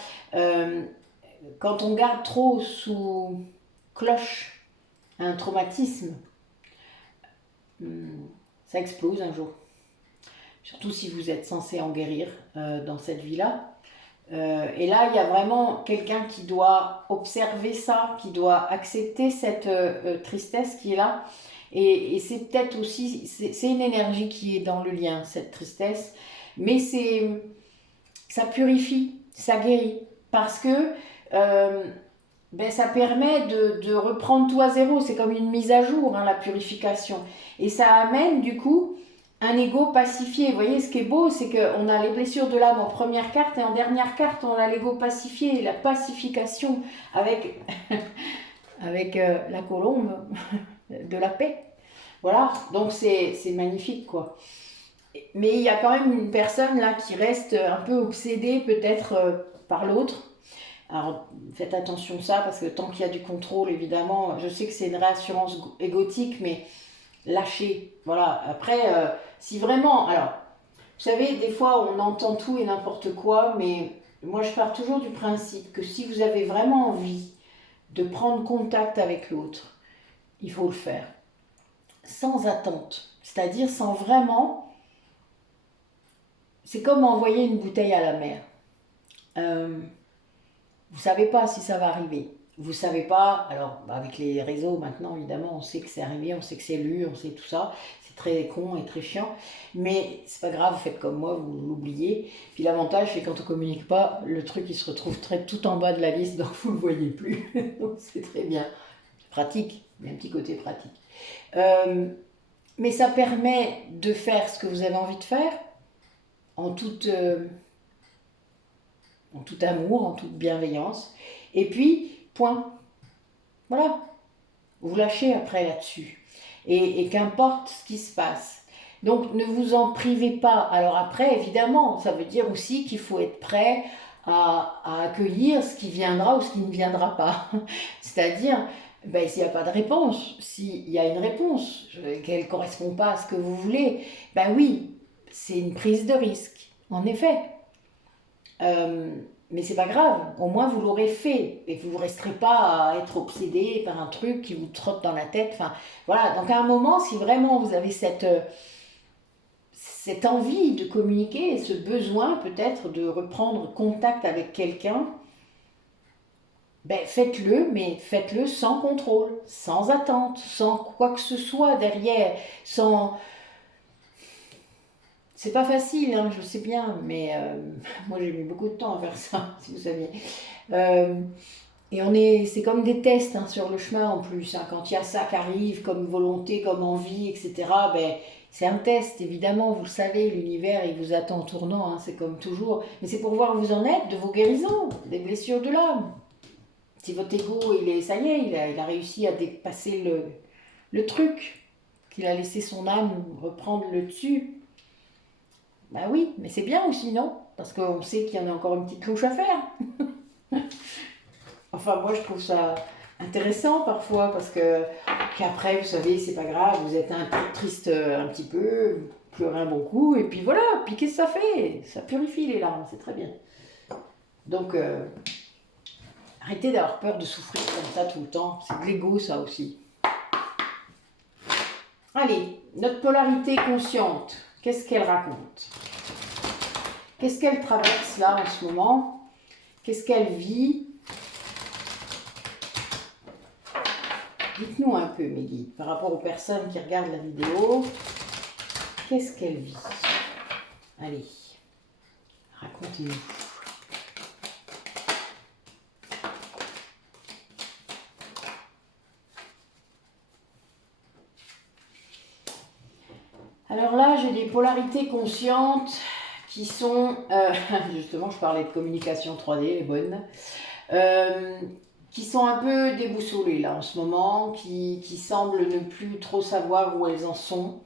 quand on garde trop sous cloche un traumatisme, ça explose un jour. Surtout si vous êtes censé en guérir dans cette vie-là. Et là, il y a vraiment quelqu'un qui doit observer ça, qui doit accepter cette tristesse qui est là. Et c'est peut-être aussi, c'est une énergie qui est dans le lien, cette tristesse. Mais ça purifie, ça guérit. Parce que ça permet de reprendre tout à zéro. C'est comme une mise à jour, hein, la purification. Et ça amène du coup un ego pacifié. Vous voyez, ce qui est beau, c'est qu'on a les blessures de l'âme en première carte et en dernière carte, on a l'ego pacifié, la pacification avec, avec la colombe de la paix. Voilà, donc c'est magnifique, quoi. Mais il y a quand même une personne là qui reste un peu obsédée peut-être par l'autre. Alors faites attention à ça, parce que tant qu'il y a du contrôle, évidemment, je sais que c'est une réassurance égotique, mais lâcher. Voilà, après, si vraiment... Alors, vous savez, des fois, on entend tout et n'importe quoi, mais moi, je pars toujours du principe que si vous avez vraiment envie de prendre contact avec l'autre, il faut le faire. Sans attente. C'est-à-dire sans vraiment... C'est comme envoyer une bouteille à la mer. Vous ne savez pas si ça va arriver. Vous ne savez pas, alors avec les réseaux maintenant, évidemment, on sait que c'est arrivé, on sait que c'est lu, on sait tout ça. C'est très con et très chiant. Mais c'est pas grave, vous faites comme moi, vous l'oubliez. Puis l'avantage, c'est quand on communique pas, le truc il se retrouve tout en bas de la liste, donc vous ne le voyez plus. Donc c'est très bien. Pratique, il y a un petit côté pratique. Mais ça permet de faire ce que vous avez envie de faire en tout amour, en toute bienveillance. Et puis, point. Voilà. Vous lâchez après là-dessus. Et qu'importe ce qui se passe. Donc, ne vous en privez pas. Alors après, évidemment, ça veut dire aussi qu'il faut être prêt à accueillir ce qui viendra ou ce qui ne viendra pas. C'est-à-dire, s'il n'y a pas de réponse, s'il y a une réponse, qu'elle ne correspond pas à ce que vous voulez, oui, c'est une prise de risque, en effet. Mais c'est pas grave, au moins vous l'aurez fait et vous ne resterez pas à être obsédé par un truc qui vous trotte dans la tête. Enfin, voilà, donc à un moment, si vraiment vous avez cette envie de communiquer et ce besoin peut-être de reprendre contact avec quelqu'un, faites-le, mais faites-le sans contrôle, sans attente, sans quoi que ce soit derrière, sans... C'est pas facile, hein, je sais bien, mais moi j'ai mis beaucoup de temps à faire ça, si vous saviez. Et c'est comme des tests, hein, sur le chemin en plus, hein, quand il y a ça qui arrive, comme volonté, comme envie, etc., c'est un test, évidemment, vous le savez, l'univers il vous attend en tournant, hein, c'est comme toujours, mais c'est pour voir où vous en êtes de vos guérisons, des blessures de l'âme. Si votre ego, ça y est, il a réussi à dépasser le truc, qu'il a laissé son âme reprendre le dessus. Oui, mais c'est bien aussi, non? Parce qu'on sait qu'il y en a encore une petite louche à faire. Enfin, moi, je trouve ça intéressant parfois, parce que qu'après, vous savez, c'est pas grave, vous êtes un peu triste un petit peu, vous pleurez un bon coup, et puis voilà, puis qu'est-ce que ça fait? Ça purifie les larmes, c'est très bien. Donc, arrêtez d'avoir peur de souffrir comme ça tout le temps, c'est de l'ego, ça aussi. Allez, notre polarité consciente, qu'est-ce qu'elle raconte? Qu'est-ce qu'elle traverse là en ce moment? Qu'est-ce qu'elle vit? Dites-nous un peu, mes guides, par rapport aux personnes qui regardent la vidéo, qu'est-ce qu'elle vit? Allez, racontez-nous. Alors là, j'ai des polarités conscientes qui sont, justement, je parlais de communication 3D, les bonnes, euh, qui sont un peu déboussolées là en ce moment, qui semblent ne plus trop savoir où elles en sont.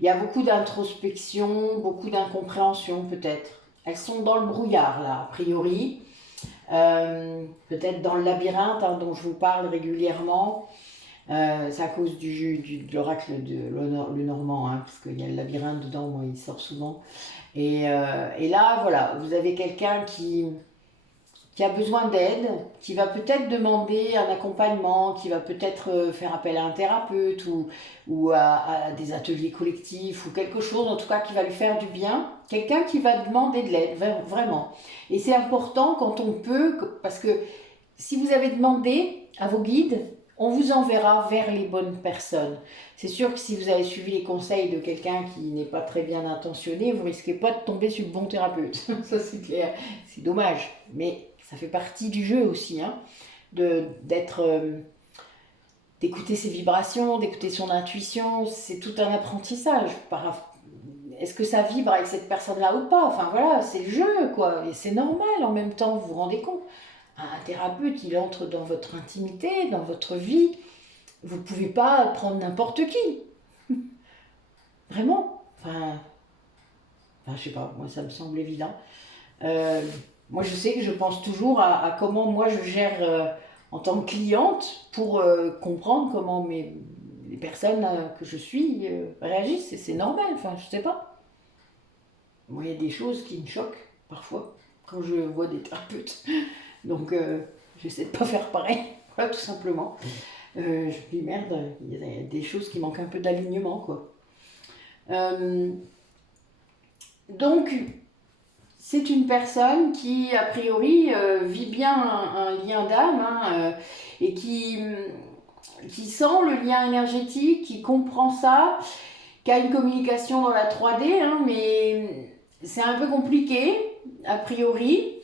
Il y a beaucoup d'introspection, beaucoup d'incompréhension peut-être. Elles sont dans le brouillard là, a priori. Peut-être dans le labyrinthe hein, dont je vous parle régulièrement. C'est à cause de l'oracle de le Normand, hein, parce qu'il y a le labyrinthe dedans, moi, il sort souvent. Et là, voilà, vous avez quelqu'un qui a besoin d'aide, qui va peut-être demander un accompagnement, qui va peut-être faire appel à un thérapeute ou à des ateliers collectifs ou quelque chose, en tout cas, qui va lui faire du bien. Quelqu'un qui va demander de l'aide, vraiment. Et c'est important quand on peut, parce que si vous avez demandé à vos guides, on vous enverra vers les bonnes personnes. C'est sûr que si vous avez suivi les conseils de quelqu'un qui n'est pas très bien intentionné, vous risquez pas de tomber sur le bon thérapeute. Ça c'est clair, c'est dommage. Mais ça fait partie du jeu aussi, hein, d'écouter ses vibrations, d'écouter son intuition. C'est tout un apprentissage. Est-ce que ça vibre avec cette personne-là ou pas? Enfin voilà, c'est le jeu, quoi. Et c'est normal en même temps, vous vous rendez compte. Un thérapeute, il entre dans votre intimité, dans votre vie. Vous ne pouvez pas prendre n'importe qui. Vraiment. Je sais pas, moi ça me semble évident. Moi je sais que je pense toujours à comment moi je gère en tant que cliente pour comprendre comment les personnes que je suis réagissent. Et c'est normal, enfin je sais pas. Moi il y a des choses qui me choquent parfois quand je vois des thérapeutes. Donc, j'essaie de pas faire pareil, voilà, tout simplement. Je me dis, merde, il y a des choses qui manquent un peu d'alignement, quoi. Donc, c'est une personne qui, a priori, vit bien un lien d'âme, hein, et qui sent le lien énergétique, qui comprend ça, qui a une communication dans la 3D, hein, mais c'est un peu compliqué, a priori.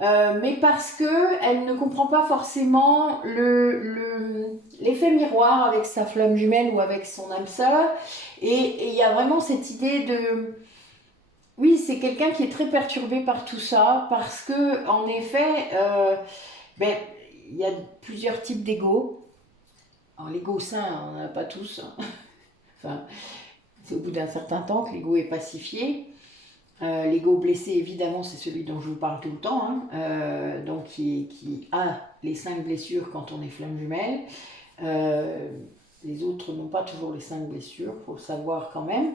Mais parce qu'elle ne comprend pas forcément l'effet miroir avec sa flamme jumelle ou avec son âme sœur. Et il y a vraiment cette idée de... Oui, c'est quelqu'un qui est très perturbé par tout ça, parce que en effet, il y a plusieurs types d'ego. Alors l'ego sain, on n'en a pas tous. Hein. Enfin, c'est au bout d'un certain temps que l'ego est pacifié. L'ego blessé, évidemment, c'est celui dont je vous parle tout le temps, hein, donc qui a les 5 blessures quand on est flamme jumelle. Les autres n'ont pas toujours les 5 blessures, il faut le savoir quand même.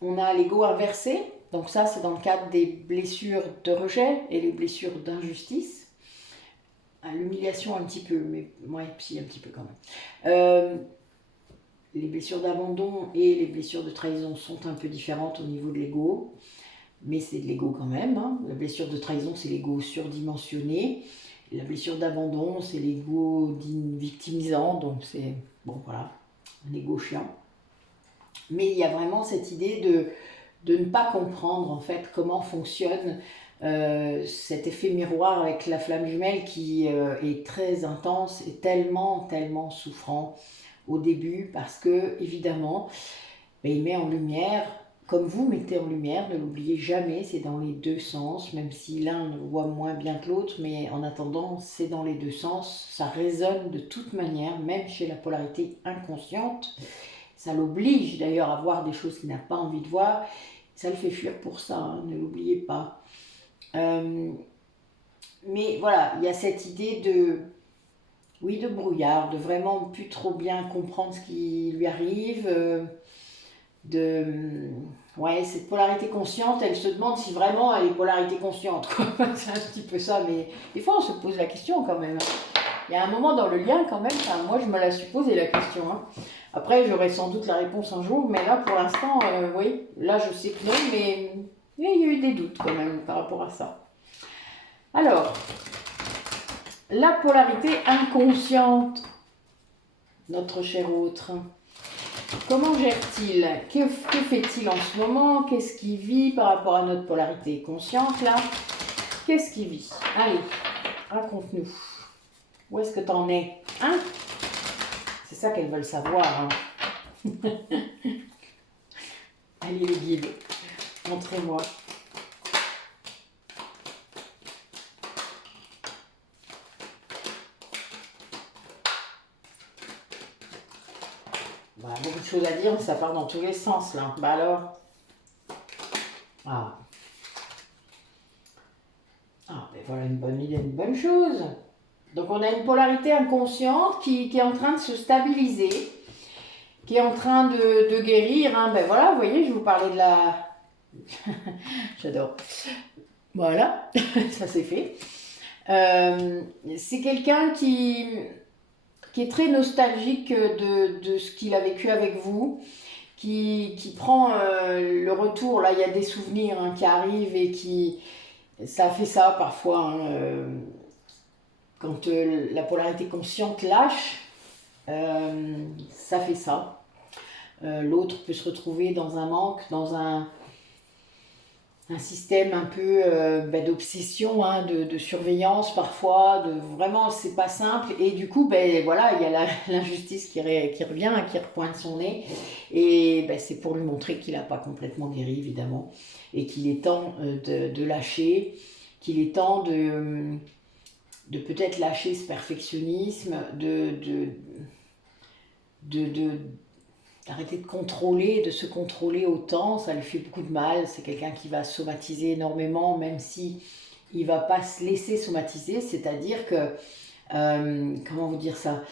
On a l'ego inversé, donc ça c'est dans le cadre des blessures de rejet et les blessures d'injustice. L'humiliation un petit peu, mais ouais, si un petit peu quand même. Les blessures d'abandon et les blessures de trahison sont un peu différentes au niveau de l'ego, mais c'est de l'ego quand même. Hein. La blessure de trahison, c'est l'ego surdimensionné. La blessure d'abandon, c'est l'ego victimisant, donc c'est, bon voilà, un ego chiant. Mais il y a vraiment cette idée de ne pas comprendre en fait comment fonctionne cet effet miroir avec la flamme jumelle qui est très intense et tellement, tellement souffrant au début parce que évidemment il met en lumière, comme vous mettez en lumière, ne l'oubliez jamais, c'est dans les deux sens, même si l'un le voit moins bien que l'autre, mais en attendant c'est dans les deux sens, ça résonne de toute manière, même chez la polarité inconsciente, ça l'oblige d'ailleurs à voir des choses qu'il n'a pas envie de voir, ça le fait fuir pour ça, hein, ne l'oubliez pas. Mais voilà, il y a cette idée de brouillard, de vraiment plus trop bien comprendre ce qui lui arrive, cette polarité consciente, elle se demande si vraiment elle est polarité consciente, quoi. C'est un petit peu ça, mais des fois on se pose la question quand même. Il y a un moment dans le lien quand même, moi je me la suis posé la question. Hein. Après j'aurai sans doute la réponse un jour, mais là pour l'instant, oui, là je sais que non, mais il y a eu des doutes quand même par rapport à ça. Alors, la polarité inconsciente, notre cher autre. Comment gère-t-il? Que fait-il en ce moment? Qu'est-ce qu'il vit par rapport à notre polarité consciente là? Qu'est-ce qu'il vit? Allez, raconte-nous. Où est-ce que t'en es? Hein? C'est ça qu'elles veulent savoir. Hein. Allez les guides, montrez-moi. Bah, beaucoup de choses à dire, ça part dans tous les sens là. Bah alors. Ah. Ah, ben voilà une bonne idée, une bonne chose. Donc on a une polarité inconsciente qui est en train de se stabiliser, qui est en train de guérir. Hein. Ben voilà, vous voyez, je vous parlais de la... J'adore. Voilà, ça c'est fait. C'est quelqu'un qui est très nostalgique de ce qu'il a vécu avec vous, qui prend le retour. Là, il y a des souvenirs hein, qui arrivent et qui... Ça fait ça parfois, hein, quand la polarité consciente lâche, ça fait ça. L'autre peut se retrouver dans un manque, dans un système un peu d'obsession, hein, de surveillance parfois, vraiment c'est pas simple. Et du coup, voilà, il y a l'injustice qui revient, qui repointe son nez. Et c'est pour lui montrer qu'il n'a pas complètement guéri, évidemment, et qu'il est temps de lâcher, qu'il est temps de peut-être lâcher ce perfectionnisme, d'arrêter de contrôler, de se contrôler autant, ça lui fait beaucoup de mal. C'est quelqu'un qui va somatiser énormément, même si il va pas se laisser somatiser, c'est-à-dire que, comment vous dire ça,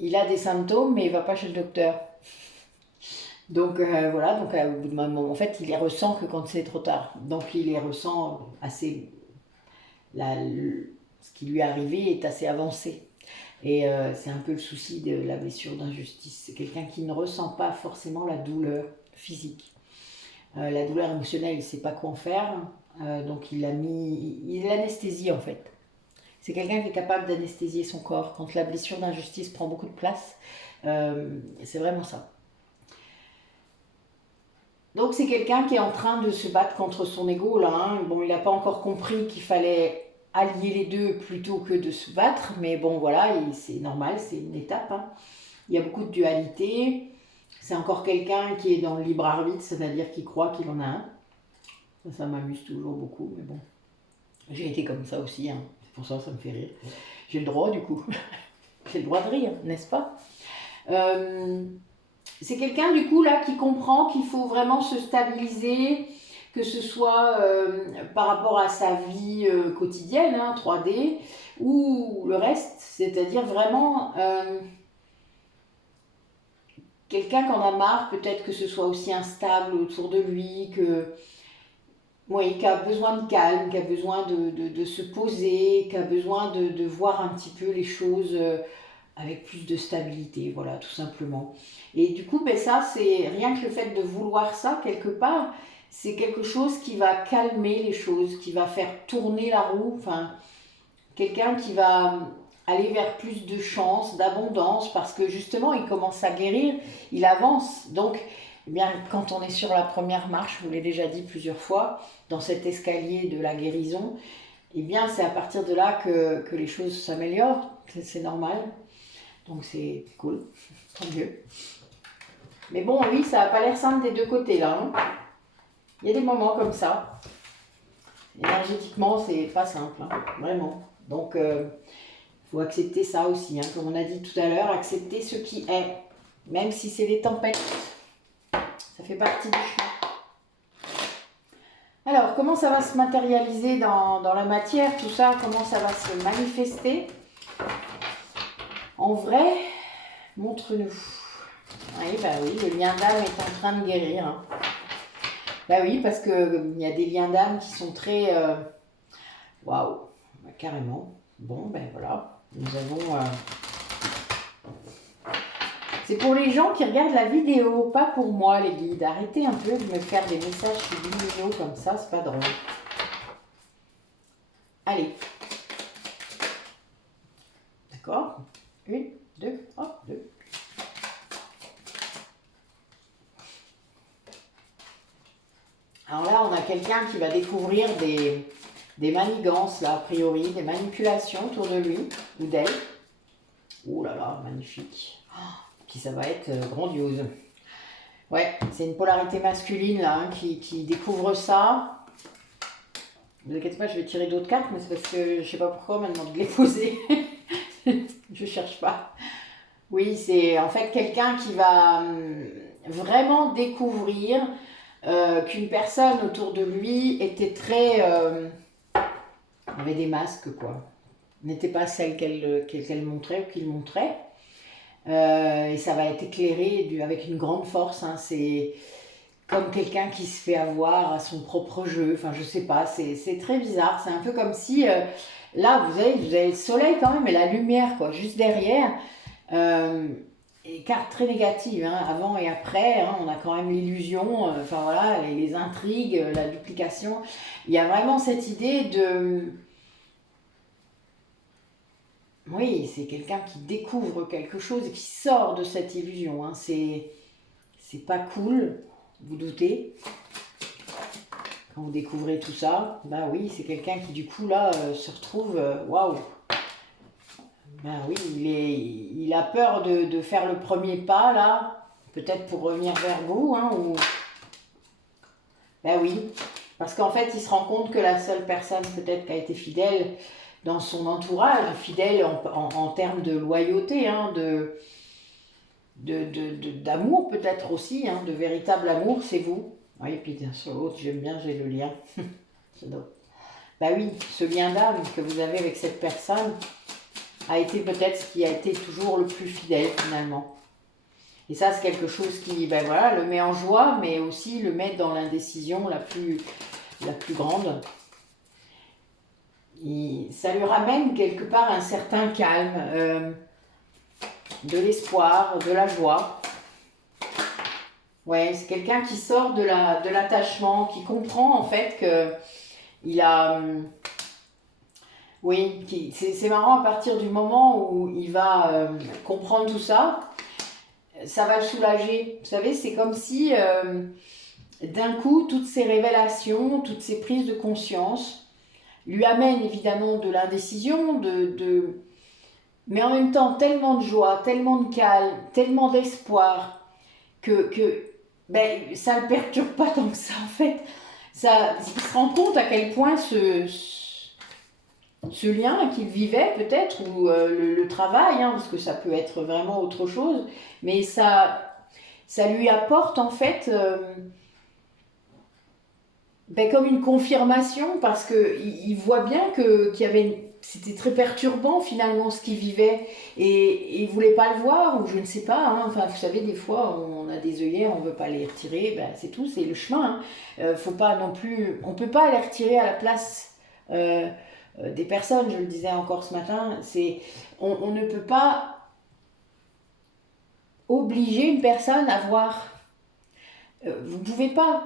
il a des symptômes, mais il va pas chez le docteur. Donc voilà, donc au bout de moment, en fait, il les ressent que quand c'est trop tard. Donc il les ressent assez... ce qui lui est arrivé est assez avancé. Et c'est un peu le souci de la blessure d'injustice. C'est quelqu'un qui ne ressent pas forcément la douleur physique. La douleur émotionnelle, il ne sait pas quoi en faire. Donc il l'anesthésie en fait. C'est quelqu'un qui est capable d'anesthésier son corps. Quand la blessure d'injustice prend beaucoup de place, c'est vraiment ça. Donc c'est quelqu'un qui est en train de se battre contre son ego là. Hein. Bon, il n'a pas encore compris qu'il fallait allier les deux plutôt que de se battre, mais bon voilà, c'est normal, c'est une étape. Hein. Il y a beaucoup de dualité. C'est encore quelqu'un qui est dans le libre arbitre, c'est-à-dire qui croit qu'il en a un. Ça m'amuse toujours beaucoup, mais bon. J'ai été comme ça aussi, hein. C'est pour ça me fait rire. J'ai le droit du coup. J'ai le droit de rire, n'est-ce pas? C'est quelqu'un du coup là qui comprend qu'il faut vraiment se stabiliser, que ce soit par rapport à sa vie quotidienne, hein, 3D, ou le reste, c'est-à-dire vraiment quelqu'un qui en a marre, peut-être que ce soit aussi instable autour de lui, qui a besoin de calme, qui a besoin de se poser, qui a besoin de voir un petit peu les choses avec plus de stabilité, voilà, tout simplement. Et du coup, ça, c'est rien que le fait de vouloir ça, quelque part, c'est quelque chose qui va calmer les choses, qui va faire tourner la roue, enfin, quelqu'un qui va aller vers plus de chance, d'abondance, parce que justement, il commence à guérir, il avance. Donc, eh bien, quand on est sur la première marche, je vous l'ai déjà dit plusieurs fois, dans cet escalier de la guérison, eh bien, c'est à partir de là que les choses s'améliorent, c'est normal. Donc c'est cool, tant mieux. Mais bon, oui, ça n'a pas l'air simple des deux côtés là. Hein. Il y a des moments comme ça. Énergétiquement, c'est pas simple, hein, vraiment. Donc, il faut accepter ça aussi. Hein, comme on a dit tout à l'heure, accepter ce qui est. Même si c'est des tempêtes. Ça fait partie du chemin. Alors, comment ça va se matérialiser dans la matière, tout ça? Comment ça va se manifester? En vrai, montre-nous. Oui, le lien d'âme est en train de guérir. Hein. Oui, parce qu'il y a des liens d'âme qui sont très... Waouh, carrément. Bon, voilà. Nous avons... C'est pour les gens qui regardent la vidéo, pas pour moi, les guides. Arrêtez un peu de me faire des messages subliminaux comme ça, c'est pas drôle. Allez. D'accord? 1, 2, 3, 2. Alors là, on a quelqu'un qui va découvrir des manigances, là, a priori, des manipulations autour de lui ou d'elle. Oh là là, magnifique. Puis ça va être grandiose. Ouais, c'est une polarité masculine là, hein, qui découvre ça. Ne vous inquiétez pas, je vais tirer d'autres cartes, mais c'est parce que je sais pas pourquoi on m'a demandé de les poser. Je cherche pas. Oui, c'est en fait quelqu'un qui va vraiment découvrir qu'une personne autour de lui était très... avait des masques, quoi. N'était pas celle qu'elle montrait ou qu'il montrait. Et ça va être éclairé avec une grande force. Hein. C'est comme quelqu'un qui se fait avoir à son propre jeu. Enfin, je sais pas, c'est très bizarre. C'est un peu comme si, là, vous avez le soleil quand même et la lumière, quoi, juste derrière. Euh, et carte très négative, hein, avant et après, hein, on a quand même l'illusion, enfin voilà, les intrigues, la duplication. Il y a vraiment cette idée de... Oui, c'est quelqu'un qui découvre quelque chose et qui sort de cette illusion. Hein. C'est pas cool, vous doutez. Quand vous découvrez tout ça, bah oui, c'est quelqu'un qui du coup là se retrouve, waouh, bah oui, il a peur de faire le premier pas là, peut-être pour revenir vers vous, hein, ou bah oui, parce qu'en fait il se rend compte que la seule personne peut-être qui a été fidèle dans son entourage, fidèle en termes de loyauté, hein, d'amour peut-être aussi, hein, de véritable amour, c'est vous. Oui, et puis sur l'autre, j'aime bien, j'ai le lien. Bah oui, ce lien d'âme que vous avez avec cette personne a été peut-être ce qui a été toujours le plus fidèle finalement. Et ça, c'est quelque chose qui, ben voilà, le met en joie, mais aussi le met dans l'indécision la plus grande. Et ça lui ramène quelque part un certain calme, de l'espoir, de la joie. Ouais, c'est quelqu'un qui sort de l'attachement, qui comprend en fait que il a... Oui, c'est marrant à partir du moment où il va comprendre tout ça, ça va le soulager. Vous savez, c'est comme si d'un coup, toutes ces révélations, toutes ces prises de conscience lui amènent évidemment de l'indécision, mais en même temps tellement de joie, tellement de calme, tellement d'espoir que ben, ça ne le perturbe pas tant que ça en fait. Il se rend compte à quel point ce lien qu'il vivait peut-être, ou le travail, hein, parce que ça peut être vraiment autre chose, mais ça lui apporte en fait ben, comme une confirmation, parce qu'il voit bien qu'il y avait c'était très perturbant finalement ce qu'il vivait, et il voulait pas le voir, ou je ne sais pas, hein. Enfin vous savez, des fois on a des œillères, on veut pas les retirer, ben, c'est tout, c'est le chemin, hein. Faut pas non plus, on peut pas les retirer à la place des personnes, je le disais encore ce matin, on ne peut pas obliger une personne à voir. Vous pouvez pas.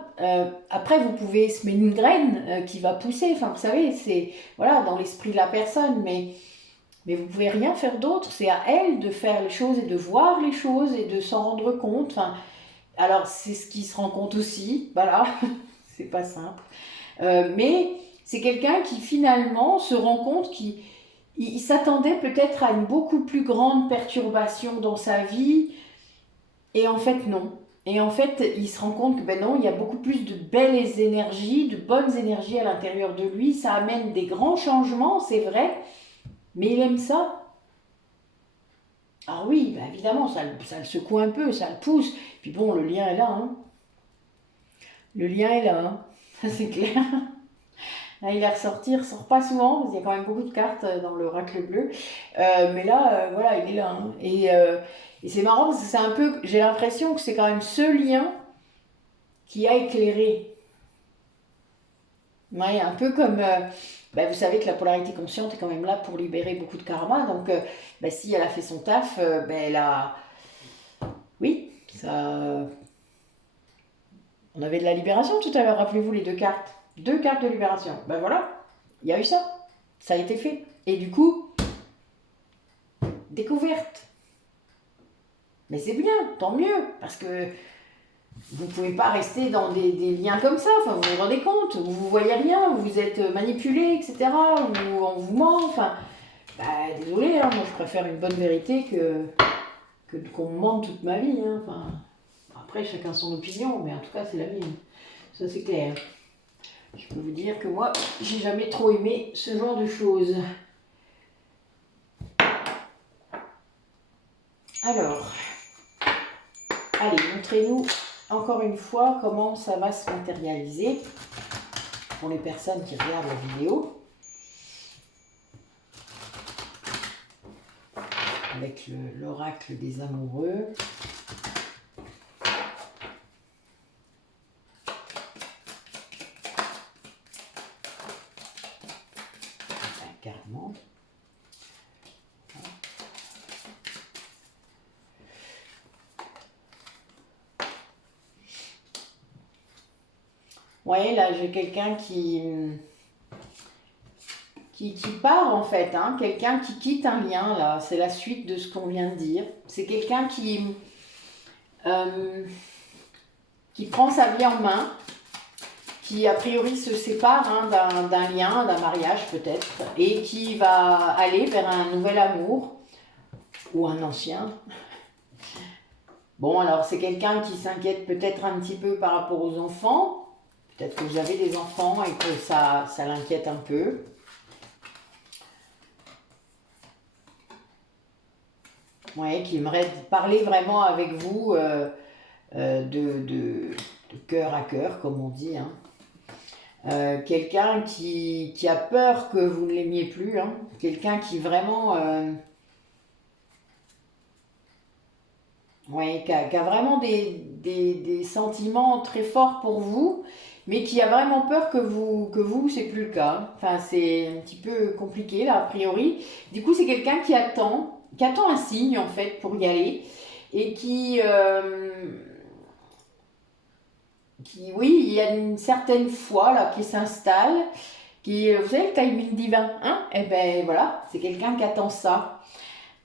Après, vous pouvez semer une graine qui va pousser. Enfin, vous savez, c'est voilà dans l'esprit de la personne, mais vous pouvez rien faire d'autre. C'est à elle de faire les choses et de voir les choses et de s'en rendre compte. Enfin, alors c'est ce qui se rend compte aussi. Voilà, c'est pas simple. Mais c'est quelqu'un qui finalement se rend compte qu'il s'attendait peut-être à une beaucoup plus grande perturbation dans sa vie, et en fait non. Et en fait, il se rend compte que ben non, il y a beaucoup plus de belles énergies, de bonnes énergies à l'intérieur de lui. Ça amène des grands changements, c'est vrai, mais il aime ça. Alors oui, ben évidemment, ça le secoue un peu, ça le pousse. Puis bon, le lien est là, hein. Le lien est là, hein. Ça c'est clair. Là, il est ressorti, il ressort pas souvent, parce qu'il y a quand même beaucoup de cartes dans l'oracle bleu. Mais là, voilà, il est là, hein. Et c'est marrant parce que c'est un peu, j'ai l'impression que c'est quand même ce lien qui a éclairé. Ouais, un peu comme, bah, vous savez que la polarité consciente est quand même là pour libérer beaucoup de karma. Donc, bah, si elle a fait son taf, bah, elle a... Oui, ça... On avait de la libération tout à l'heure, rappelez-vous les deux cartes. Deux cartes de libération. Ben voilà, il y a eu ça. Ça a été fait. Et du coup, découverte. Mais c'est bien, tant mieux, parce que vous ne pouvez pas rester dans des liens comme ça. Enfin, vous vous rendez compte, vous ne voyez rien, vous êtes manipulé, etc. Ou on vous ment. Enfin, bah, désolé, hein, moi je préfère une bonne vérité qu'on me mente toute ma vie. Hein. Enfin, après, chacun son opinion, mais en tout cas, c'est la mienne. Ça, c'est clair. Je peux vous dire que moi, j'ai jamais trop aimé ce genre de choses. Alors, allez, montrez-nous encore une fois comment ça va se matérialiser pour les personnes qui regardent la vidéo. Avec l'oracle des amoureux. Carrément. Ouais, là j'ai quelqu'un qui part en fait, hein, quelqu'un qui quitte un lien là, c'est la suite de ce qu'on vient de dire. C'est quelqu'un qui prend sa vie en main, qui a priori se sépare hein, d'un lien, d'un mariage peut-être, et qui va aller vers un nouvel amour, ou un ancien. Bon, alors c'est quelqu'un qui s'inquiète peut-être un petit peu par rapport aux enfants, peut-être que vous avez des enfants et que ça l'inquiète un peu. Ouais, qui aimerait parler vraiment avec vous de cœur à cœur, comme on dit, hein. Quelqu'un qui a peur que vous ne l'aimiez plus, hein. Quelqu'un qui vraiment qui a vraiment des sentiments très forts pour vous, mais qui a vraiment peur que vous c'est plus le cas. Enfin, c'est un petit peu compliqué là, a priori. Du coup, c'est quelqu'un qui attend un signe en fait pour y aller, et oui, il y a une certaine foi là qui s'installe, vous savez, le timing divin, hein? Et ben voilà, c'est quelqu'un qui attend ça.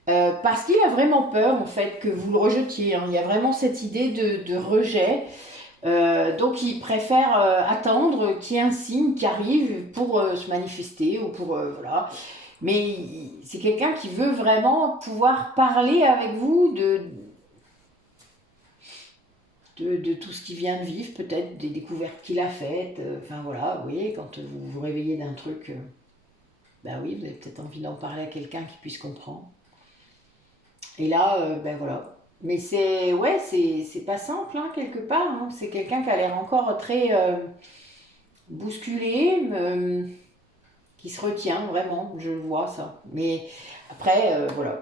Parce qu'il a vraiment peur en fait que vous le rejetiez, hein. Il y a vraiment cette idée de rejet. Donc il préfère attendre qu'il y ait un signe qui arrive pour se manifester ou pour voilà. Mais c'est quelqu'un qui veut vraiment pouvoir parler avec vous de tout ce qu'il vient de vivre, peut-être des découvertes qu'il a faites. Enfin voilà, vous voyez, quand vous vous réveillez d'un truc, ben oui, vous avez peut-être envie d'en parler à quelqu'un qui puisse comprendre. Et là, ben voilà. Mais c'est pas simple, hein, quelque part, hein. C'est quelqu'un qui a l'air encore très bousculé, qui se retient vraiment, je le vois ça. Mais après, voilà,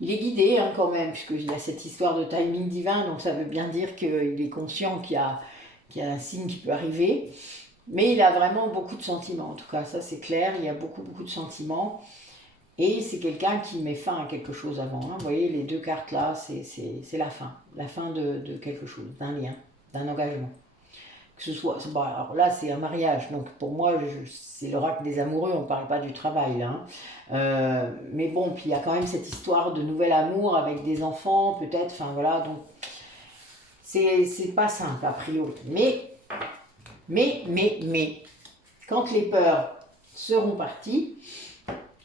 il est guidé hein, quand même, puisqu'il a cette histoire de timing divin, donc ça veut bien dire qu'il est conscient qu'il y a un signe qui peut arriver. Mais il a vraiment beaucoup de sentiments, en tout cas, ça c'est clair, il y a beaucoup, beaucoup de sentiments. Et c'est quelqu'un qui met fin à quelque chose avant, hein. Vous voyez, les deux cartes là, c'est la fin de quelque chose, d'un lien, d'un engagement. Que ce soit, bon, alors là c'est un mariage, donc pour moi c'est l'oracle des amoureux, on ne parle pas du travail là, hein. Mais bon, puis il y a quand même cette histoire de nouvel amour avec des enfants peut-être, enfin voilà, donc c'est pas simple a priori. Mais, quand les peurs seront parties,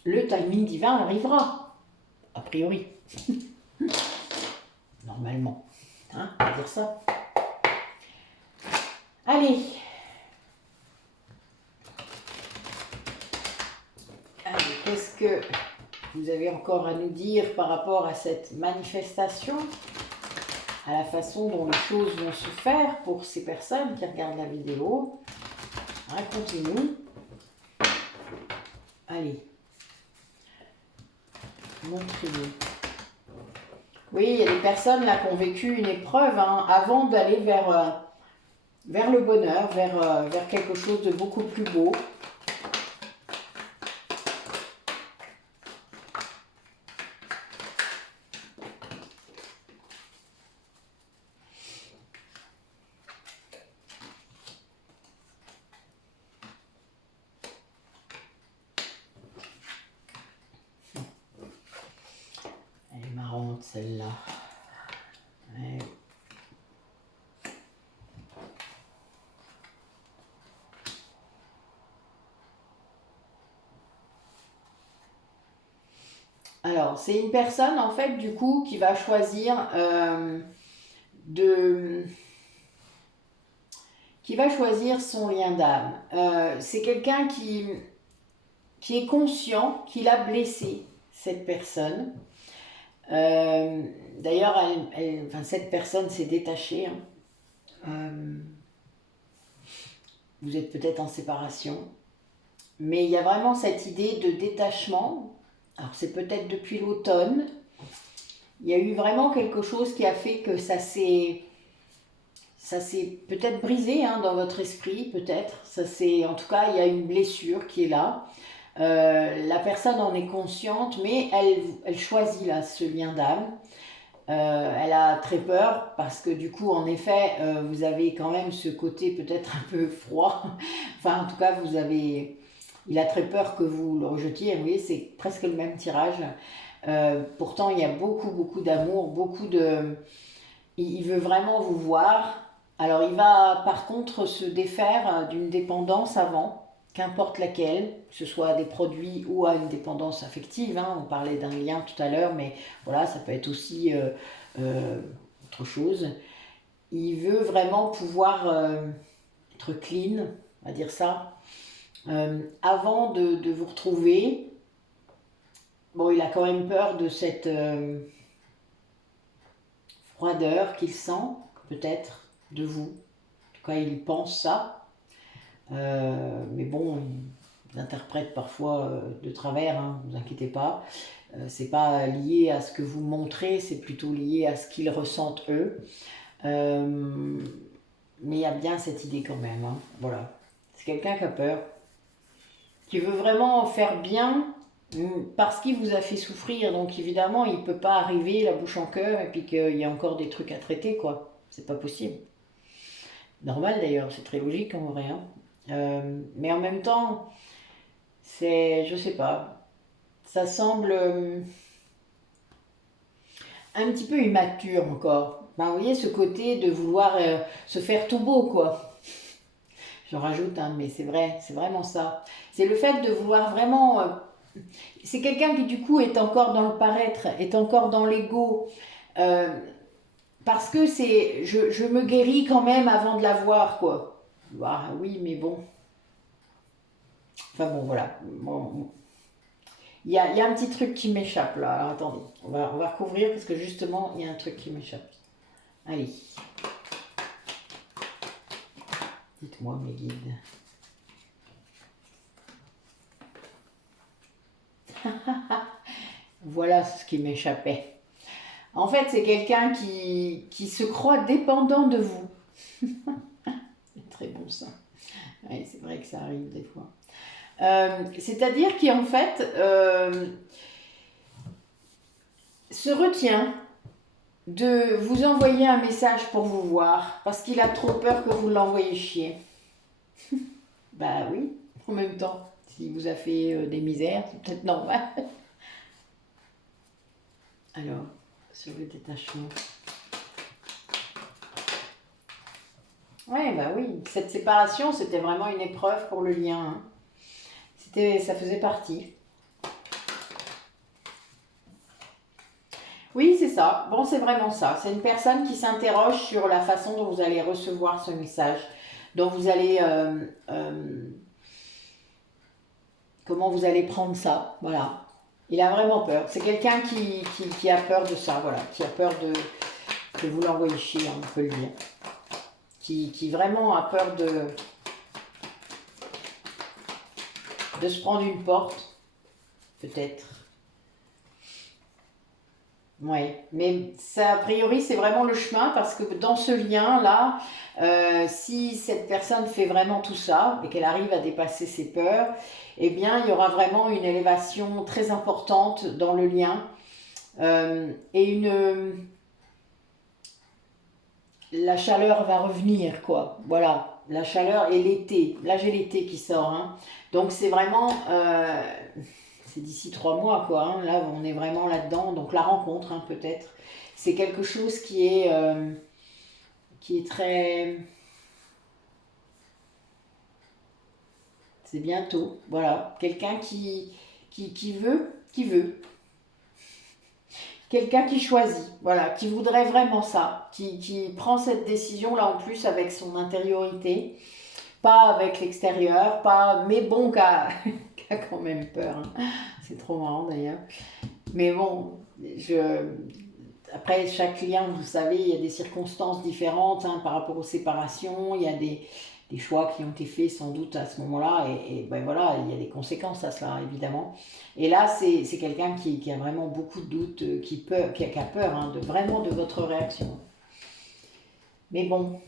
le timing divin arrivera, a priori. Normalement, hein, on va dire ça. Allez. Qu'est-ce que vous avez encore à nous dire par rapport à cette manifestation, à la façon dont les choses vont se faire pour ces personnes qui regardent la vidéo? Racontez-nous. Allez. Montrez-nous. Oui, il y a des personnes là qui ont vécu une épreuve hein, avant d'aller vers le bonheur, vers quelque chose de beaucoup plus beau. Elle est marrante celle-là. Ouais. Alors, c'est une personne, en fait, du coup, qui va choisir de qui va choisir son lien d'âme. C'est quelqu'un qui est conscient qu'il a blessé cette personne. D'ailleurs, cette personne s'est détachée. Hein. Vous êtes peut-être en séparation. Mais il y a vraiment cette idée de détachement. Alors c'est peut-être depuis l'automne. Il y a eu vraiment quelque chose qui a fait que ça s'est peut-être brisé hein, dans votre esprit, peut-être. En tout cas, il y a une blessure qui est là. La personne en est consciente, mais elle choisit là ce lien d'âme. Elle a très peur parce que du coup, en effet, vous avez quand même ce côté peut-être un peu froid. Enfin, en tout cas, il a très peur que vous le rejetiez. Vous voyez, c'est presque le même tirage. Pourtant, il y a beaucoup, beaucoup d'amour, il veut vraiment vous voir. Alors, il va par contre se défaire d'une dépendance avant, qu'importe laquelle, que ce soit à des produits ou à une dépendance affective. Hein. On parlait d'un lien tout à l'heure, mais voilà, ça peut être aussi autre chose. Il veut vraiment pouvoir être clean, on va dire ça, avant de vous retrouver. Bon, il a quand même peur de cette froideur qu'il sent, peut-être, de vous. En tout cas, il pense ça. Mais bon, il interprète parfois de travers, hein, ne vous inquiétez pas. C'est pas lié à ce que vous montrez, c'est plutôt lié à ce qu'ils ressentent eux. Mais il y a bien cette idée quand même. Hein. Voilà. C'est quelqu'un qui a peur, qui veut vraiment faire bien parce qu'il vous a fait souffrir. Donc évidemment, il ne peut pas arriver la bouche en cœur et puis qu'il y a encore des trucs à traiter, quoi. C'est pas possible. Normal d'ailleurs, c'est très logique en vrai. Hein. Mais en même temps, je sais pas, ça semble un petit peu immature encore. Ben, vous voyez ce côté de vouloir se faire tout beau, quoi. Je rajoute, hein, mais c'est vrai, c'est vraiment ça. C'est le fait de vouloir vraiment... c'est quelqu'un qui du coup est encore dans le paraître, est encore dans l'ego. Parce que je me guéris quand même avant de la voir, quoi. Ah, oui, mais bon. Enfin bon, voilà. Bon. Il y a un petit truc qui m'échappe là. Alors attendez, on va recouvrir parce que justement, il y a un truc qui m'échappe. Allez. Dites-moi mes guides. Voilà ce qui m'échappait. En fait, c'est quelqu'un qui se croit dépendant de vous. C'est très bon ça. Ouais, c'est vrai que ça arrive des fois. C'est-à-dire qu'en fait, se retient de vous envoyer un message pour vous voir parce qu'il a trop peur que vous l'envoyiez chier. Bah oui, en même temps, s'il vous a fait des misères, c'est peut-être normal. Alors, sur le détachement. Ouais, bah oui, cette séparation, c'était vraiment une épreuve pour le lien. Hein. Ça faisait partie. Oui, c'est ça. Bon, c'est vraiment ça. C'est une personne qui s'interroge sur la façon dont vous allez recevoir ce message, dont vous allez... comment vous allez prendre ça. Voilà. Il a vraiment peur. C'est quelqu'un qui a peur de ça, voilà. Qui a peur que vous l'envoyiez chier, on peut le dire. Qui vraiment a peur de se prendre une porte, peut-être. Oui, mais ça, a priori, c'est vraiment le chemin parce que dans ce lien-là, si cette personne fait vraiment tout ça et qu'elle arrive à dépasser ses peurs, eh bien, il y aura vraiment une élévation très importante dans le lien et la chaleur va revenir, quoi. Voilà, la chaleur et l'été. Là, j'ai l'été qui sort. Hein. Donc, c'est vraiment... c'est d'ici 3 mois, quoi. Hein. Là, on est vraiment là-dedans. Donc, la rencontre, hein, peut-être. C'est quelque chose qui est très... C'est bientôt. Voilà. Quelqu'un qui veut. quelqu'un qui choisit, voilà, qui voudrait vraiment ça, qui prend cette décision-là en plus avec son intériorité, pas avec l'extérieur, pas, mais bon, qui a, qui a quand même peur. Hein. C'est trop marrant d'ailleurs. Mais bon, après, chaque client, vous savez, il y a des circonstances différentes hein, par rapport aux séparations, il y a des choix qui ont été faits sans doute à ce moment-là, et ben voilà, il y a des conséquences à cela, évidemment. Et là, c'est quelqu'un qui a vraiment beaucoup de doutes, qui a peur hein, vraiment de votre réaction. Mais bon,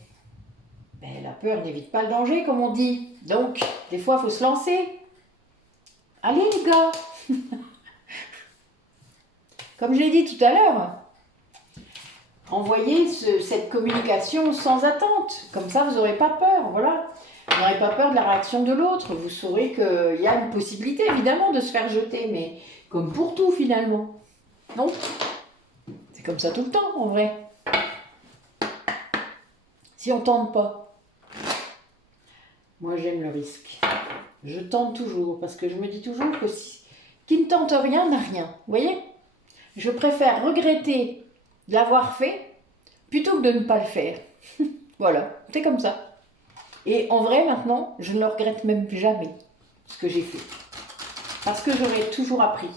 ben, la peur n'évite pas le danger, comme on dit. Donc, des fois, il faut se lancer. Allez, les gars. Comme je l'ai dit tout à l'heure, envoyez cette communication sans attente. Comme ça, vous n'aurez pas peur, voilà. Vous n'aurez pas peur de la réaction de l'autre. Vous saurez qu'il y a une possibilité, évidemment, de se faire jeter, mais comme pour tout, finalement. Non ? C'est comme ça tout le temps, en vrai. Si on ne tente pas. Moi, j'aime le risque. Je tente toujours, parce que je me dis toujours que qui ne tente rien n'a rien. Vous voyez ? Je préfère regretter de l'avoir fait plutôt que de ne pas le faire. Voilà, c'est comme ça. Et en vrai, maintenant, je ne le regrette même jamais, ce que j'ai fait. Parce que j'aurais toujours appris.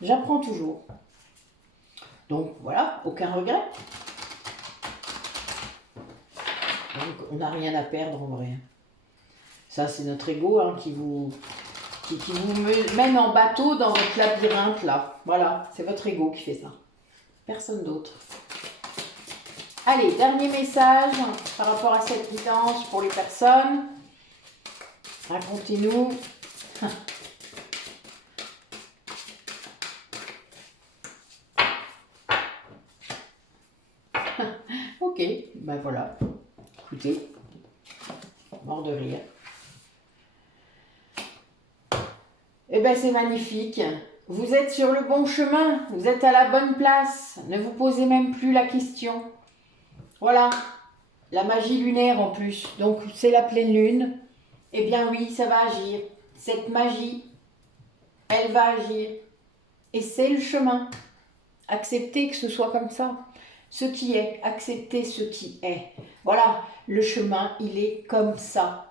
J'apprends toujours. Donc voilà, aucun regret. Donc on n'a rien à perdre en vrai. Ça, c'est notre ego hein, qui vous mène en bateau dans votre labyrinthe là. Voilà, c'est votre ego qui fait ça. Personne d'autre. Allez, dernier message par rapport à cette guidance pour les personnes. Racontez-nous. Ok, ben voilà. Écoutez, mort de rire. Eh bien, c'est magnifique. Vous êtes sur le bon chemin. Vous êtes à la bonne place. Ne vous posez même plus la question. Voilà. La magie lunaire en plus. Donc, c'est la pleine lune. Eh bien, oui, ça va agir. Cette magie, elle va agir. Et c'est le chemin. Acceptez que ce soit comme ça. Ce qui est. Acceptez ce qui est. Voilà. Le chemin, il est comme ça.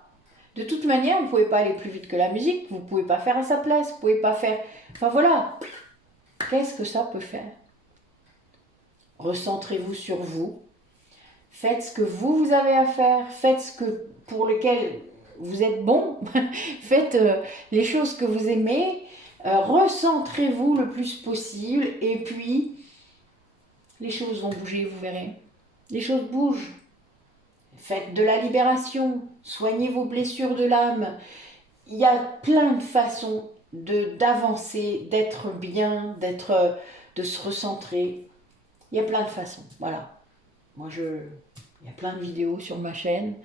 De toute manière, vous ne pouvez pas aller plus vite que la musique, vous ne pouvez pas faire à sa place, vous ne pouvez pas faire... Enfin voilà, qu'est-ce que ça peut faire? Recentrez-vous sur vous, faites ce que vous avez à faire, faites ce que pour lequel vous êtes bon, faites les choses que vous aimez, recentrez-vous le plus possible et puis les choses vont bouger, vous verrez. Les choses bougent. Faites de la libération, soignez vos blessures de l'âme. Il y a plein de façons d'avancer, d'être bien, de se recentrer. Il y a plein de façons, voilà. Moi, il y a plein de vidéos sur ma chaîne.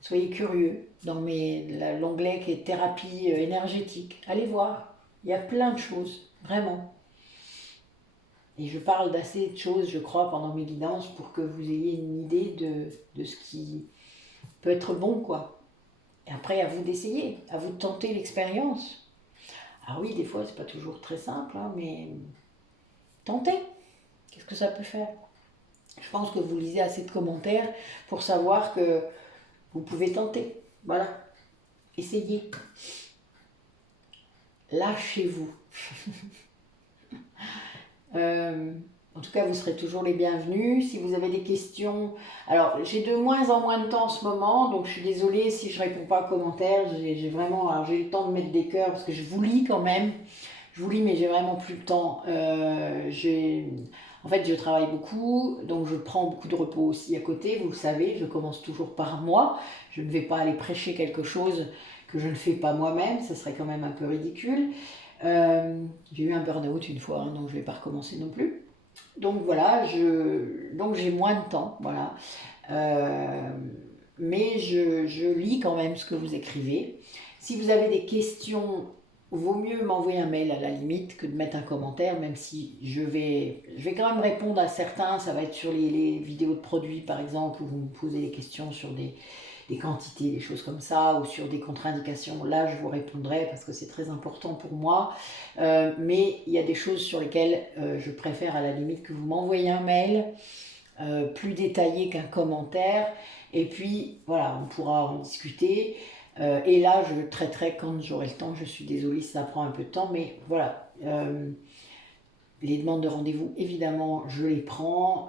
Soyez curieux dans l'onglet qui est thérapie énergétique. Allez voir, il y a plein de choses, vraiment. Et je parle d'assez de choses, je crois, pendant mes guidances pour que vous ayez une idée de ce qui peut être bon, quoi. Et après, à vous d'essayer, à vous de tenter l'expérience. Ah oui, des fois, c'est pas toujours très simple, hein, mais tentez. Qu'est-ce que ça peut faire? Je pense que vous lisez assez de commentaires pour savoir que vous pouvez tenter. Voilà. Essayez. Lâchez-vous. En tout cas, vous serez toujours les bienvenus. Si vous avez des questions... Alors, j'ai de moins en moins de temps en ce moment, donc je suis désolée si je ne réponds pas aux commentaires. J'ai vraiment... Alors, j'ai eu le temps de mettre des cœurs, parce que je vous lis quand même. Je vous lis, mais j'ai vraiment plus le temps. En fait, je travaille beaucoup, donc je prends beaucoup de repos aussi à côté. Vous le savez, je commence toujours par moi. Je ne vais pas aller prêcher quelque chose que je ne fais pas moi-même. Ça serait quand même un peu ridicule. J'ai eu un burn-out une fois, hein, donc je ne vais pas recommencer non plus. Donc voilà, donc j'ai moins de temps, voilà. Mais je lis quand même ce que vous écrivez. Si vous avez des questions, vaut mieux m'envoyer un mail à la limite que de mettre un commentaire, même si je vais quand même répondre à certains. Ça va être sur les vidéos de produits par exemple, où vous me posez des questions sur des quantités, des choses comme ça, ou sur des contre-indications, là je vous répondrai parce que c'est très important pour moi. Mais il y a des choses sur lesquelles je préfère à la limite que vous m'envoyez un mail plus détaillé qu'un commentaire. Et puis voilà, on pourra en discuter. Et là, je traiterai quand j'aurai le temps. Je suis désolée si ça prend un peu de temps, mais voilà. Les demandes de rendez-vous, évidemment, je les prends.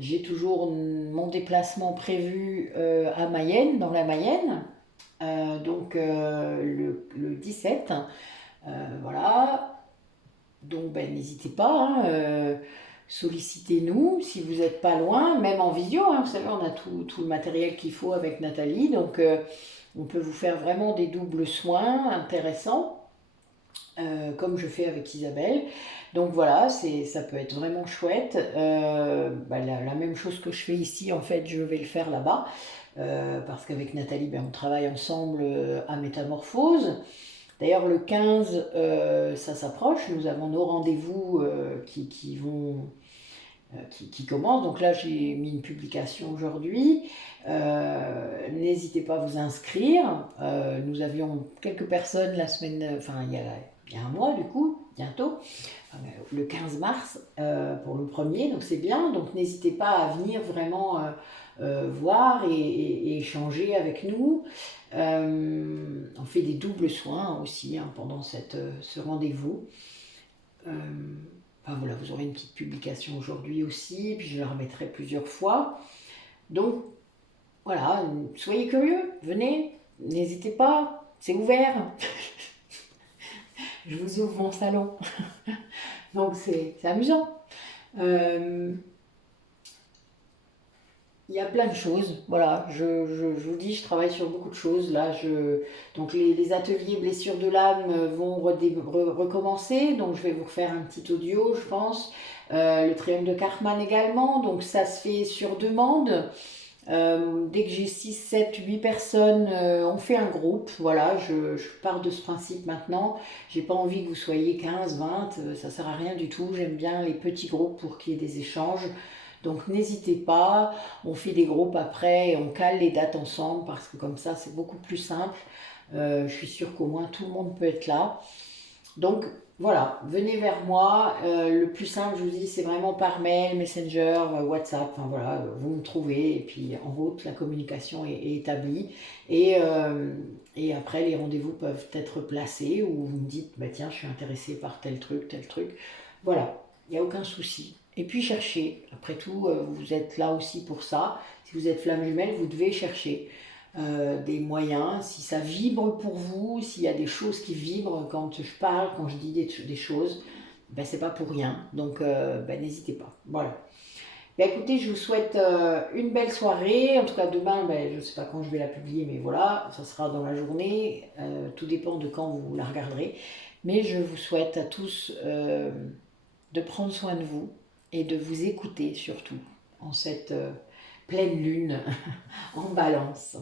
J'ai toujours mon déplacement prévu à Mayenne, dans la Mayenne. Donc le 17. Voilà. Donc ben, n'hésitez pas. Hein, sollicitez-nous si vous n'êtes pas loin, même en visio. Hein, vous savez, on a tout le matériel qu'il faut avec Nathalie. Donc on peut vous faire vraiment des doubles soins intéressants. Comme je fais avec Isabelle. Donc voilà, ça peut être vraiment chouette. La même chose que je fais ici, en fait, je vais le faire là-bas. Parce qu'avec Nathalie, ben, on travaille ensemble à Métamorphose. D'ailleurs, le 15, ça s'approche. Nous avons nos rendez-vous qui commencent. Donc là, j'ai mis une publication aujourd'hui. N'hésitez pas à vous inscrire. Nous avions quelques personnes la semaine, enfin il y a un mois du coup, bientôt, le 15 mars pour le premier, donc c'est bien. Donc n'hésitez pas à venir vraiment voir et échanger avec nous. On fait des doubles soins aussi hein, pendant ce rendez-vous. Enfin, voilà, vous aurez une petite publication aujourd'hui aussi, puis je la remettrai plusieurs fois. Donc voilà, soyez curieux, venez, n'hésitez pas, c'est ouvert. Je vous ouvre mon salon. Donc c'est amusant. Il y a plein de choses. Voilà, je vous dis, je travaille sur beaucoup de choses. Là, donc les ateliers blessures de l'âme vont recommencer. Donc je vais vous refaire un petit audio, je pense. Le triangle de Karman également. Donc ça se fait sur demande. Dès que j'ai 6, 7, 8 personnes, on fait un groupe. Voilà, je pars de ce principe maintenant. J'ai pas envie que vous soyez 15, 20, ça sert à rien du tout. J'aime bien les petits groupes pour qu'il y ait des échanges. Donc n'hésitez pas, on fait des groupes après et on cale les dates ensemble parce que comme ça c'est beaucoup plus simple. Je suis sûre qu'au moins tout le monde peut être là. Donc voilà, venez vers moi. Le plus simple, je vous dis, c'est vraiment par mail, Messenger, WhatsApp. Enfin voilà, vous me trouvez et puis en route, la communication est établie. Et après, les rendez-vous peuvent être placés ou vous me dites, bah, tiens, je suis intéressée par tel truc, tel truc. Voilà, il n'y a aucun souci. Et puis cherchez. Après tout, vous êtes là aussi pour ça. Si vous êtes flamme jumelle, vous devez chercher. Des moyens, si ça vibre pour vous, s'il y a des choses qui vibrent quand je parle, quand je dis des choses, ben c'est pas pour rien. Donc ben, n'hésitez pas. Voilà. Ben, écoutez, je vous souhaite une belle soirée. En tout cas, demain, ben, je ne sais pas quand je vais la publier, mais voilà, ça sera dans la journée. Tout dépend de quand vous la regarderez. Mais je vous souhaite à tous de prendre soin de vous et de vous écouter surtout en cette pleine lune en balance.